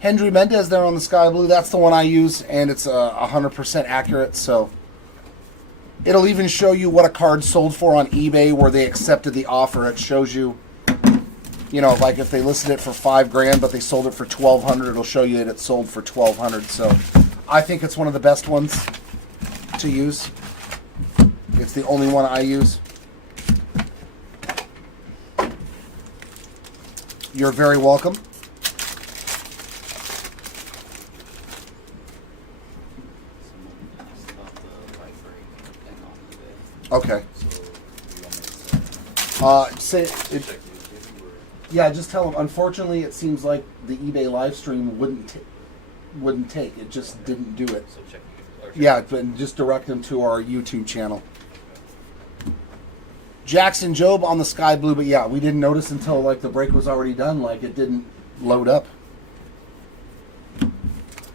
Hendry Mendez there on the Sky Blue. That's the one I use, and it's 100% accurate. So it'll even show you what a card sold for on eBay where they accepted the offer. It shows you, you know, like if they listed it for $5,000 but they sold it for $1,200, it'll show you that it sold for $1,200. So I think it's one of the best ones to use. It's the only one I use. You're very welcome. Okay. Yeah, just tell them. Unfortunately, it seems like the eBay live stream wouldn't take. It just didn't do it. Yeah, but just direct them to our YouTube channel. Jackson Job on the Sky Blue, but yeah, we didn't notice until like the break was already done. Like it didn't load up.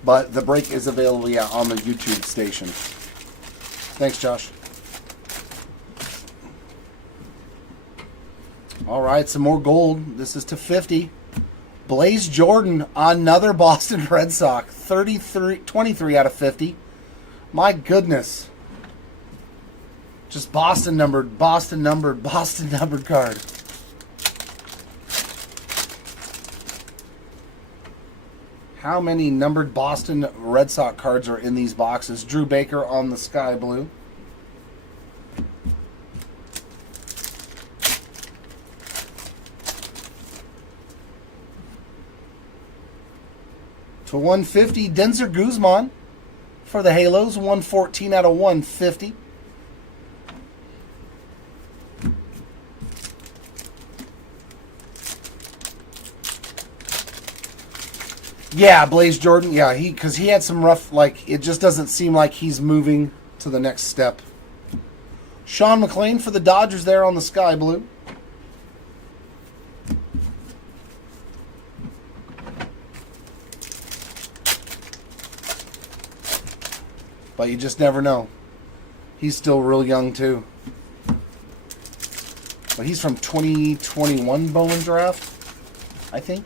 But the break is available, yeah, on the YouTube station. Thanks, Josh. All right, some more gold. This is to 50. Blaze Jordan, another Boston Red Sox. 23 out of 50. My goodness. Just Boston numbered card. How many numbered Boston Red Sox cards are in these boxes? Drew Baker on the Sky Blue. To 150, Denzer Guzman for the Halos. 114 out of 150. Yeah, Blaze Jordan. Yeah, because he had some rough, like, it just doesn't seem like he's moving to the next step. Sean McClain for the Dodgers there on the Sky Blue. But you just never know. He's still real young, too. But he's from 2021 Bowman draft, I think.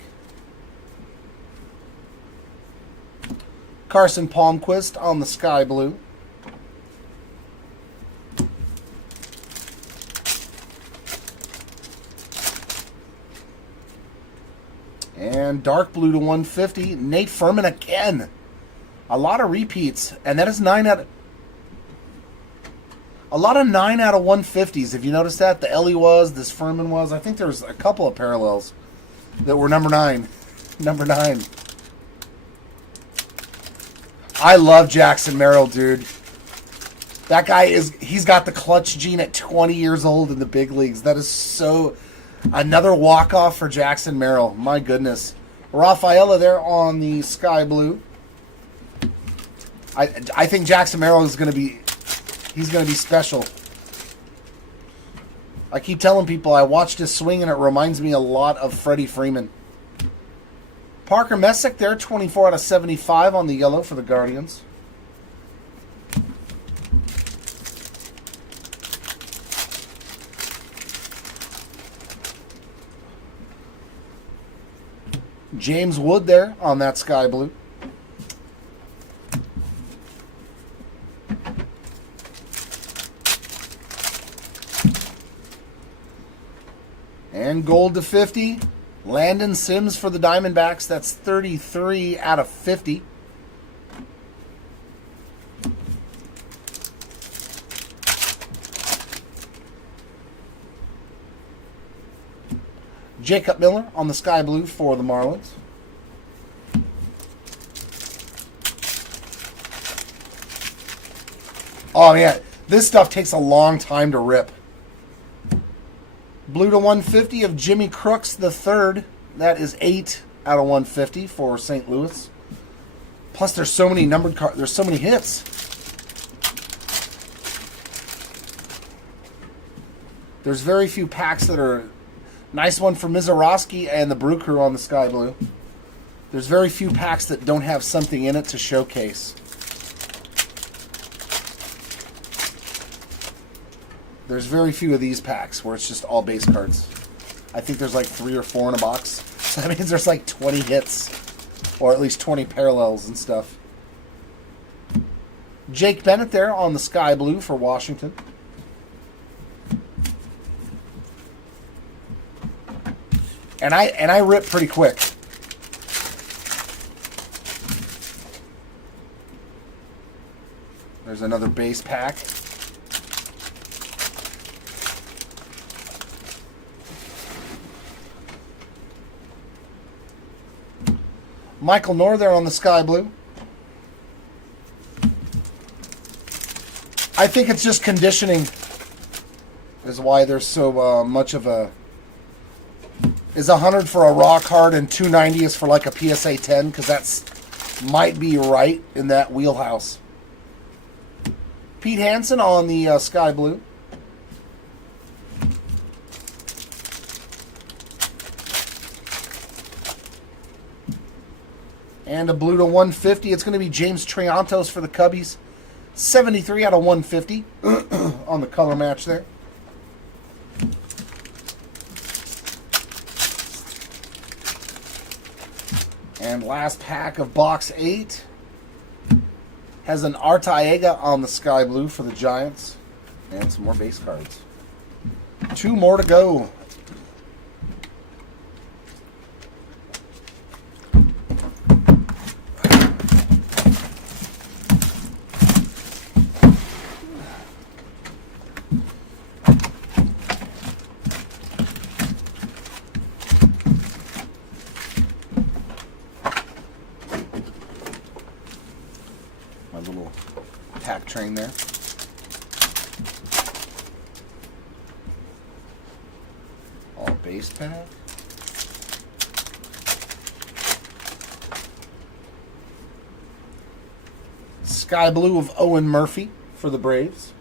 Carson Palmquist on the Sky Blue. And dark blue to 150. Nate Furman again. A lot of repeats. And that is 9 out of... A lot of 9 out of 150s. If you notice that, the Ellie was, this Furman was. I think there was a couple of parallels that were number 9. Number 9. I love Jackson Merrill, dude. That guy he's got the clutch gene at 20 years old in the big leagues. That is so... Another walk-off for Jackson Merrill. My goodness. Rafaela there on the Sky Blue. I think Jackson Merrill is going to be... He's going to be special. I keep telling people I watched his swing and it reminds me a lot of Freddie Freeman. Parker Messick there, 24 out of 75 on the yellow for the Guardians. James Wood there on that Sky Blue. And gold to 50. Landon Sims for the Diamondbacks. That's 33 out of 50. Jacob Miller on the Sky Blue for the Marlins. Oh, yeah. This stuff takes a long time to rip. Blue to 150 of Jimmy Crooks the third. That is 8 out of 150 for St. Louis. Plus, there's so many numbered cards. There's so many hits. There's very few packs that are... Nice one for Mizorowski and the Brew Crew on the Sky Blue. There's very few packs that don't have something in it to showcase. There's very few of these packs where it's just all base cards. I think there's like 3 or 4 in a box. So that means there's like 20 hits. Or at least 20 parallels and stuff. Jake Bennett there on the sky blue for Washington. And I rip pretty quick. There's another base pack. Michael Knorr there on the sky blue. I think it's just conditioning is why there's so much of a... Is 100 for a raw card and 290 is for like a PSA 10? Because that's might be right in that wheelhouse. Pete Hansen on the sky blue. And a blue to 150. It's going to be James Triantos for the Cubbies. 73 out of 150 on the color match there. And last pack of box 8 has an Artaega on the sky blue for the Giants. And some more base cards. 2 more to go. My little pack train there. All base pack. Sky blue of Owen Murphy for the Braves.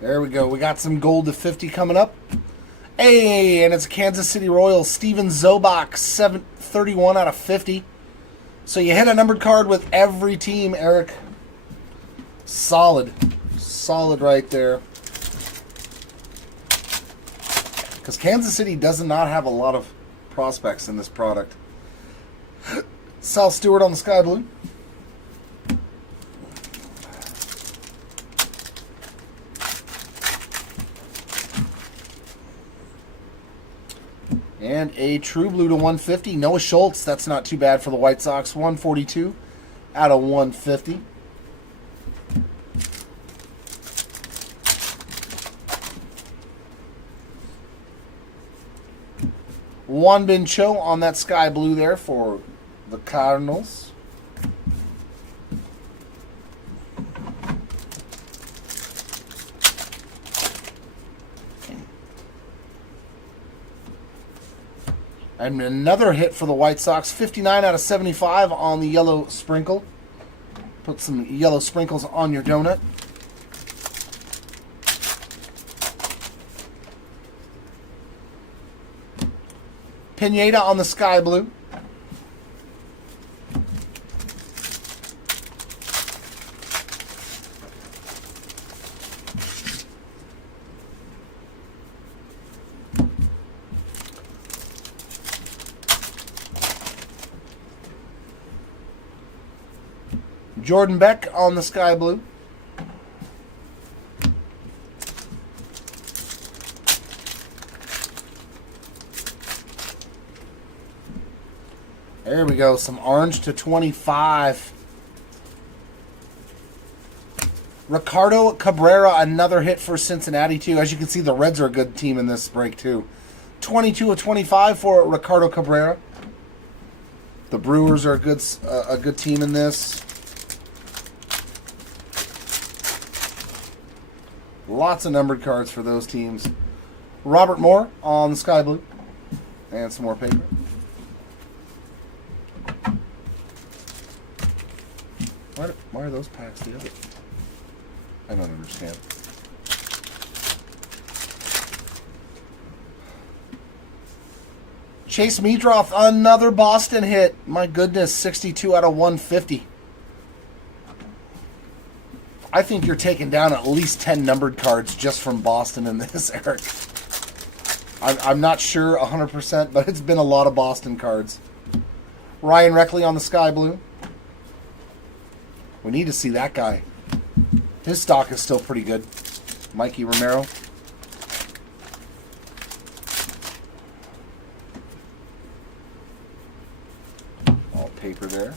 There we go. We got some gold to 50 coming up. Hey, and it's Kansas City Royals, Steven Zobach, 31 out of 50. So you hit a numbered card with every team, Eric. Solid. Solid right there. Because Kansas City does not have a lot of prospects in this product. Sal Stewart on the sky blue. And a true blue to 150. Noah Schultz. That's not too bad for the White Sox. 142 out of 150. Juan Bin Cho on that sky blue there for the Cardinals. And another hit for the White Sox. 59 out of 75 on the yellow sprinkle. Put some yellow sprinkles on your donut. Pineda on the sky blue. Jordan Beck on the sky blue. There we go. Some orange to 25. Ricardo Cabrera, another hit for Cincinnati, too. As you can see, the Reds are a good team in this break, too. 22 of 25 for Ricardo Cabrera. The Brewers are a good team in this. Lots of numbered cards for those teams. Robert Moore on the sky blue. And some more paper. Why are those packs together? I don't understand. Chase Meadroth, another Boston hit. My goodness, 62 out of 150. I think you're taking down at least 10 numbered cards just from Boston in this, Eric. I'm not sure 100%, but it's been a lot of Boston cards. Ryan Reckley on the sky blue. We need to see that guy. His stock is still pretty good. Mikey Romero. All paper there.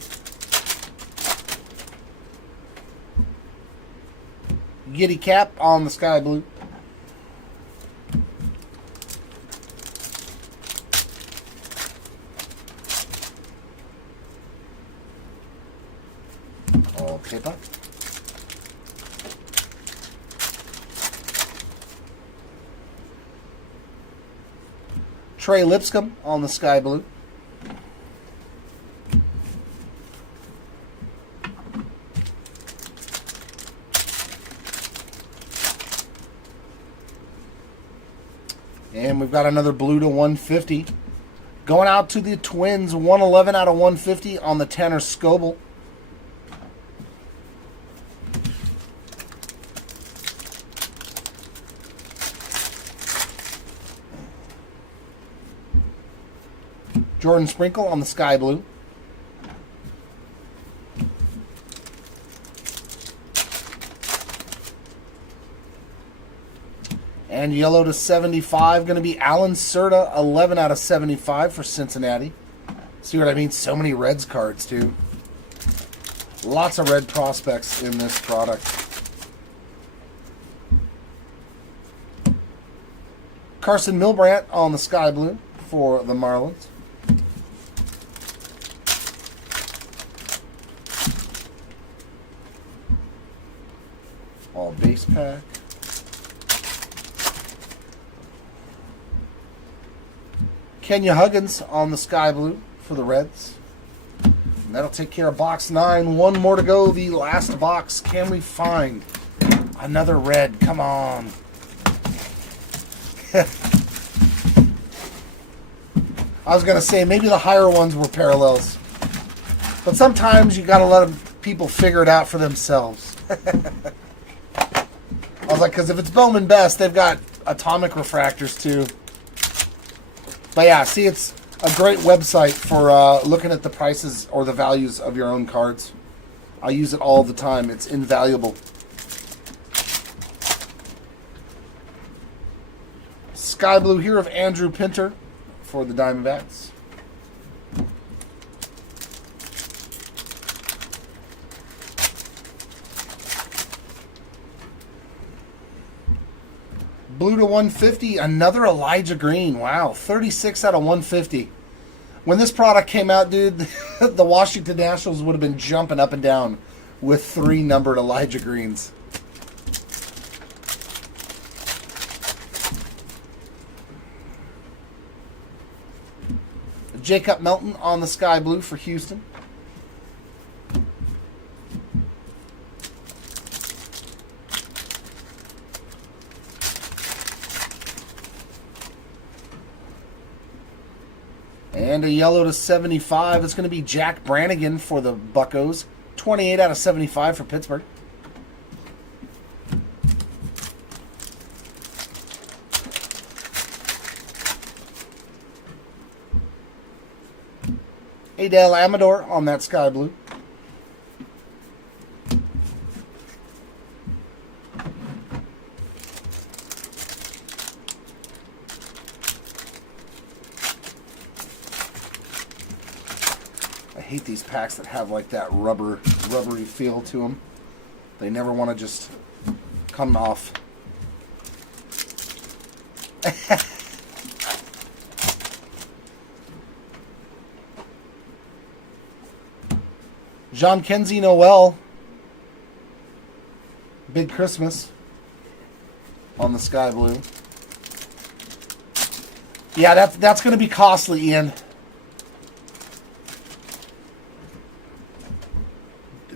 Giddy Cap on the sky blue. All paper. Trey Lipscomb on the sky blue. And we've got another blue to 150. Going out to the Twins, 111 out of 150 on the Tanner Scoble. Jordan Sprinkle on the sky blue. And yellow to 75, going to be Alan Cerda, 11 out of 75 for Cincinnati. See what I mean? So many Reds cards, too. Lots of red prospects in this product. Carson Milbrandt on the sky blue for the Marlins. All base pack. Kenya Huggins on the sky blue for the Reds. And that'll take care of box 9. One more to go. The last box. Can we find another red? Come on. I was going to say maybe the higher ones were parallels. But sometimes you got to let people figure it out for themselves. I was like, because if it's Bowman Best, they've got atomic refractors too. But yeah, see, it's a great website for looking at the prices or the values of your own cards. I use it all the time. It's invaluable. Sky blue here of Andrew Pinter for the Diamondbacks. Blue to 150, another Elijah Green. Wow, 36 out of 150. When this product came out, dude, the Washington Nationals would have been jumping up and down with 3 numbered Elijah Greens. Jacob Melton on the sky blue for Houston. And a yellow to 75. It's going to be Jack Brannigan for the Buccos. 28 out of 75 for Pittsburgh. Adele Amador on that sky blue. I hate these packs that have like that rubbery feel to them. They never want to just come off. Jean Kenzie Noel. Big Christmas on the sky blue. Yeah, that's going to be costly, Ian.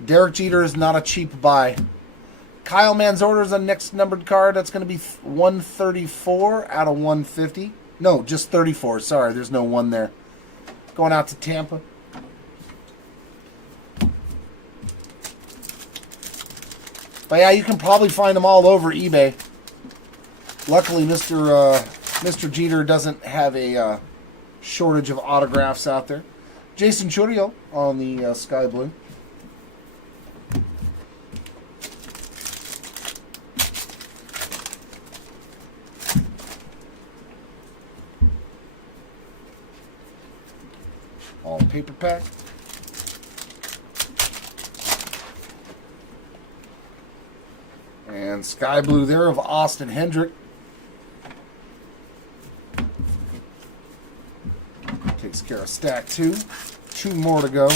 Derek Jeter is not a cheap buy. Kyle Manzorder is a next numbered card. That's going to be 134 out of 150. No, just 34. Sorry, there's no 1 there. going out to Tampa. But yeah, you can probably find them all over eBay. Luckily, Mr. Jeter doesn't have a shortage of autographs out there. Jason Chourio on the sky blue. All paper pack. And sky blue there of Austin Hendrick. Takes care of stack 2. 2 more to go.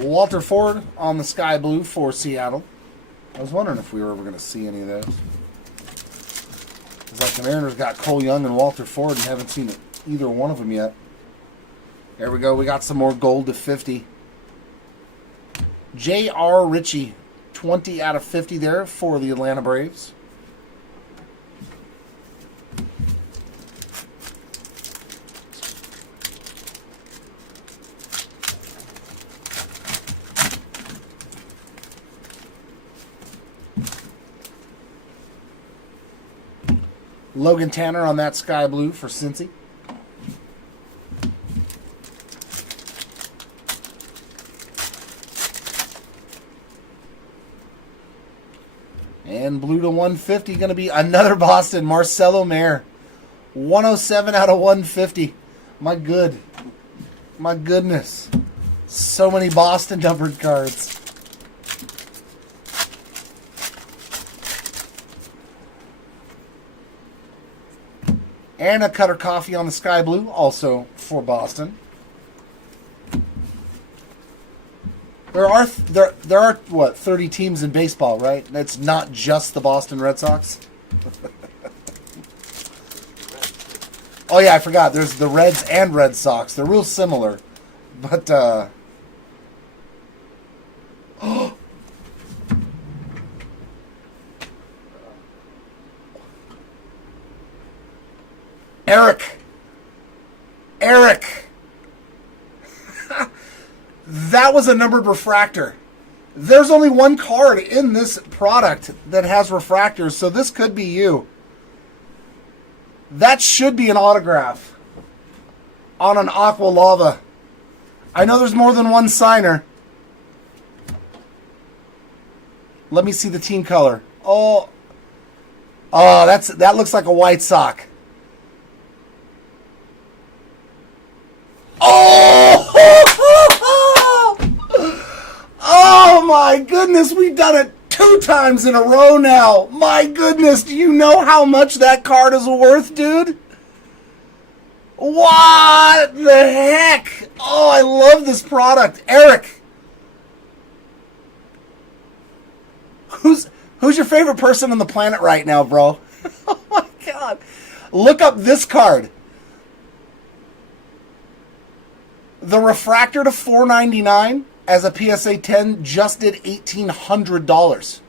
Walter Ford on the sky blue for Seattle. I was wondering if we were ever going to see any of those. It's like the Mariners got Cole Young and Walter Ford and haven't seen either one of them yet. There we go. We got some more gold to 50. J.R. Ritchie, 20 out of 50 there for the Atlanta Braves. Logan Tanner on that sky blue for Cincy. And blue to 150, going to be another Boston, Marcelo Mayer. 107 out of 150. My goodness. So many Boston numbered cards. And a Cutter Coffee on the sky blue, also for Boston. There are what, 30 teams in baseball, right? It's not just the Boston Red Sox. Oh yeah, I forgot. There's the Reds and Red Sox. They're real similar, but Eric. That was a numbered refractor. There's only one card in this product that has refractors, so this could be you. That should be an autograph on an Aqua Lava. I know there's more than one signer. Let me see the team color. Oh, that looks like a white sock. Oh my goodness, we've done it 2 times in a row now. My goodness, do you know how much that card is worth, dude? What the heck? Oh, I love this product. Eric. Who's your favorite person on the planet right now, bro? Oh my God. Look up this card. The refractor to $4.99 as a PSA 10 just did $1,800.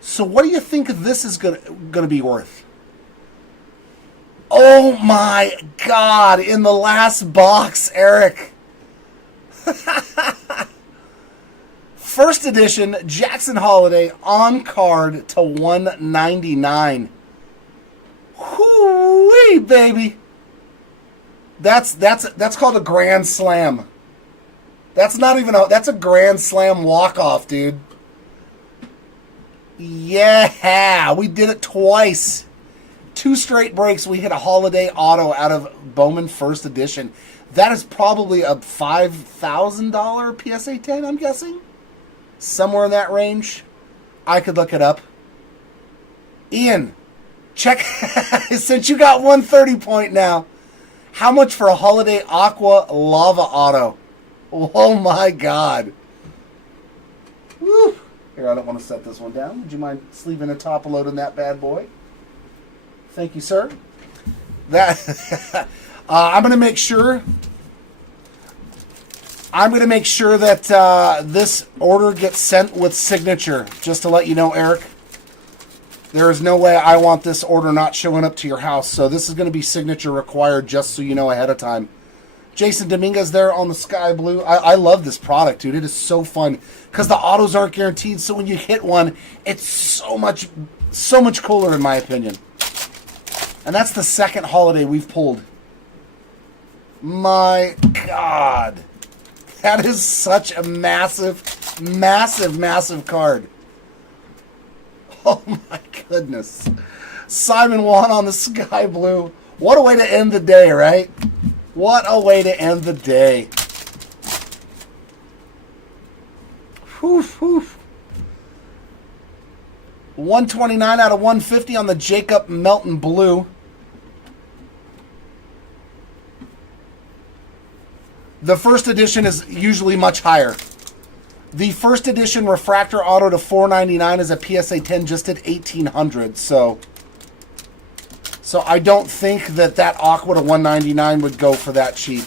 So what do you think this is gonna be worth? Oh my God! In the last box, Eric. First edition Jackson Holiday on card to $199. Whoo-wee, baby! That's called a Grand Slam. That's not even that's a Grand Slam walk-off, dude. Yeah, we did it twice. 2 straight breaks, we hit a holiday auto out of Bowman First Edition. That is probably a $5,000 PSA 10, I'm guessing. Somewhere in that range. I could look it up. Ian, check, since you got 130 point now, how much for a holiday Aqua Lava auto? Oh my God. Woo. Here, I don't want to set this one down. Would you mind sleeving a top load in that bad boy? Thank you, sir. That I'm going to make sure I'm going to make sure that this order gets sent with signature, just to let you know, Eric. There is no way I want this order not showing up to your house, so this is going to be signature required, just so you know ahead of time. Jason Dominguez there on the sky blue. I love this product, dude. It is so fun because the autos aren't guaranteed, so when you hit one, it's so much cooler in my opinion. And that's the second holiday we've pulled. My God. That is such a massive card. Oh my goodness. Simon Wan on the sky blue. What a way to end the day, right? What a way to end the day. Whew, whew. 129 out of 150 on the Jacob Melton blue. The first edition is usually much higher. The first edition refractor auto to $499 is a PSA 10 just at $1,800. So I don't think that Aqua to $199 would go for that cheap.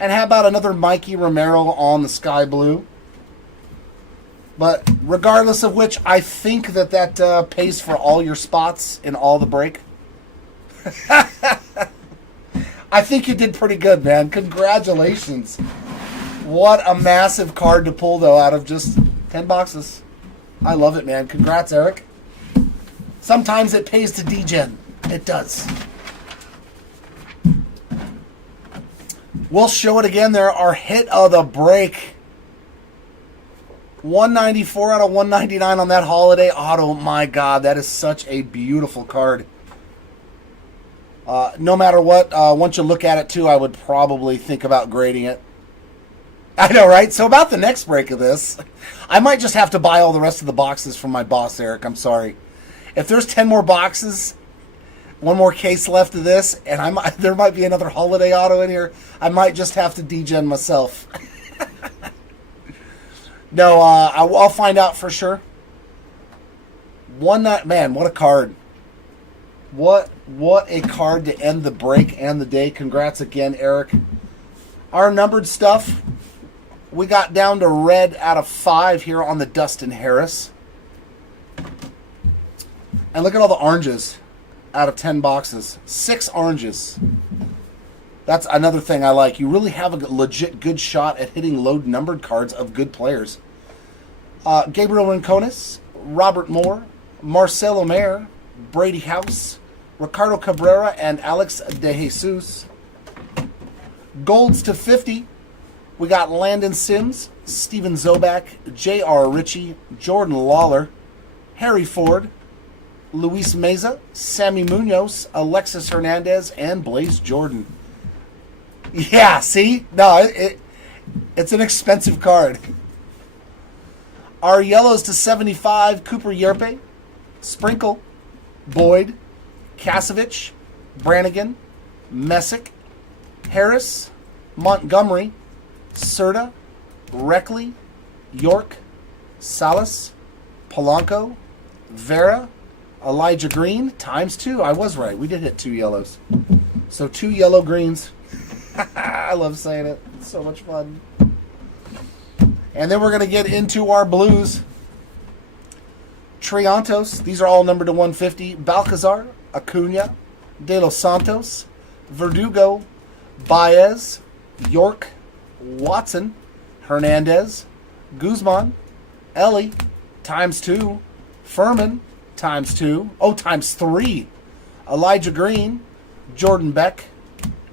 And how about another Mikey Romero on the sky blue? But regardless of which, I think that pays for all your spots in all the break. I think you did pretty good, man. Congratulations. What a massive card to pull, though, out of just 10 boxes. I love it, man. Congrats, Eric. Sometimes it pays to degen. It does. We'll show it again there. Our hit of the break. 194 out of 199 on that holiday auto. My God, that is such a beautiful card. No matter what, once you look at it, too, I would probably think about grading it. I know, right? So about the next break of this, I might just have to buy all the rest of the boxes from my boss, Eric. I'm sorry. If there's 10 more boxes, one more case left of this, and there might be another holiday auto in here, I might just have to degen myself. No, I'll find out for sure. Man, what a card. What a card to end the break and the day. Congrats again, Eric. Our numbered stuff, we got down to red out of 5 here on the Dustin Harris. And look at all the oranges out of 10 boxes. 6 oranges. That's another thing I like. You really have a legit good shot at hitting low numbered cards of good players. Gabriel Rincones, Robert Moore, Marcelo Mayer, Brady House, Ricardo Cabrera, and Alex De Jesus. Golds to 50. We got Landon Sims, Steven Zobak, J.R. Ritchie, Jordan Lawler, Harry Ford, Luis Meza, Sammy Munoz, Alexis Hernandez, and Blaze Jordan. Yeah, see? No, it's an expensive card. Our yellows to 75, Cooper Yerpe, Sprinkle, Boyd, Kasevich, Brannigan, Messick, Harris, Montgomery, Serta, Reckley, York, Salas, Polanco, Vera, Elijah Green, times 2. I was right. We did hit 2 yellows. So 2 yellow greens. I love saying it. It's so much fun. And then we're going to get into our blues. Triantos. These are all numbered to 150. Balcazar, Acuna, De Los Santos, Verdugo, Baez, York, Watson, Hernandez, Guzman, Ellie, times 2, Furman, times 2, times 3, Elijah Green, Jordan Beck,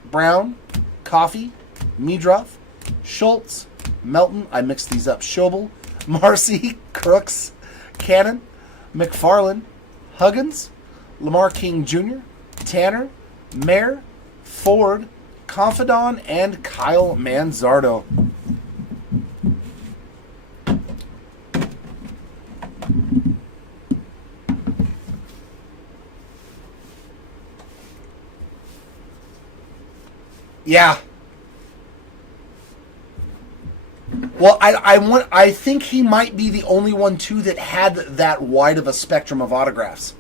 Brown, Coffey, Meadroff, Schultz, Melton, I mixed these up, Schobel, Marcy, Crooks, Cannon, McFarland, Huggins, Lamar King Jr., Tanner, Mayer, Ford, Confidon, and Kyle Manzardo. Yeah. Well, I think he might be the only one, too, that had that wide of a spectrum of autographs.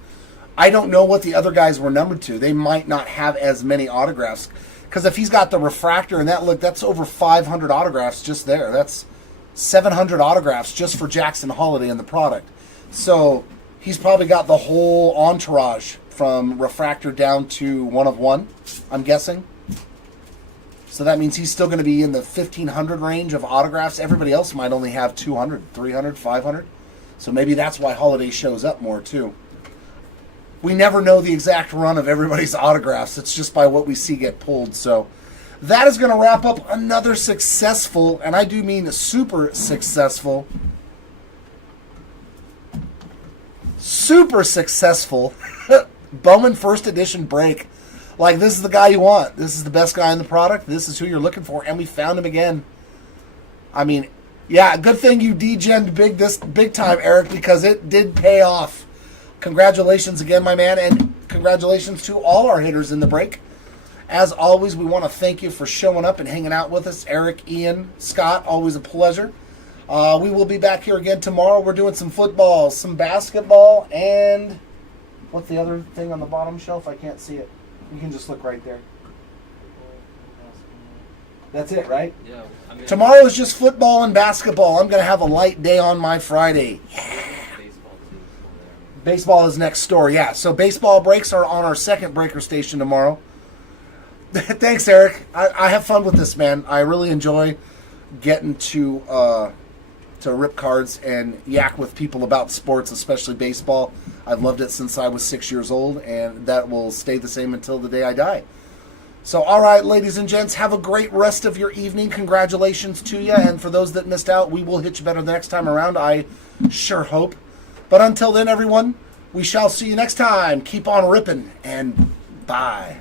I don't know what the other guys were numbered to. They might not have as many autographs. Because if he's got the refractor and that's over 500 autographs just there. That's 700 autographs just for Jackson Holiday and the product. So he's probably got the whole entourage from refractor down to 1 of 1, I'm guessing. So that means he's still going to be in the 1,500 range of autographs. Everybody else might only have 200, 300, 500. So maybe that's why Holiday shows up more too. We never know the exact run of everybody's autographs. It's just by what we see get pulled. So that is going to wrap up another successful, and I do mean super successful, Bowman first edition break. Like, this is the guy you want. This is the best guy in the product. This is who you're looking for, and we found him again. I mean, yeah, good thing you degened big time, Eric, because it did pay off. Congratulations again, my man, and congratulations to all our hitters in the break. As always, we want to thank you for showing up and hanging out with us. Eric, Ian, Scott, always a pleasure. We will be back here again tomorrow. We're doing some football, some basketball, and what's the other thing on the bottom shelf? I can't see it. You can just look right there. That's it, right? Yeah. Tomorrow is just football and basketball. I'm going to have a light day on my Friday. Baseball is next door, yeah. So baseball breaks are on our second breaker station tomorrow. Thanks, Eric. I have fun with this, man. I really enjoy getting to rip cards and yak with people about sports, especially baseball. I've loved it since I was 6 years old, and that will stay the same until the day I die. So, all right, ladies and gents, have a great rest of your evening. Congratulations to you. And for those that missed out, we will hit you better the next time around. I sure hope. But until then, everyone, we shall see you next time. Keep on ripping, and bye.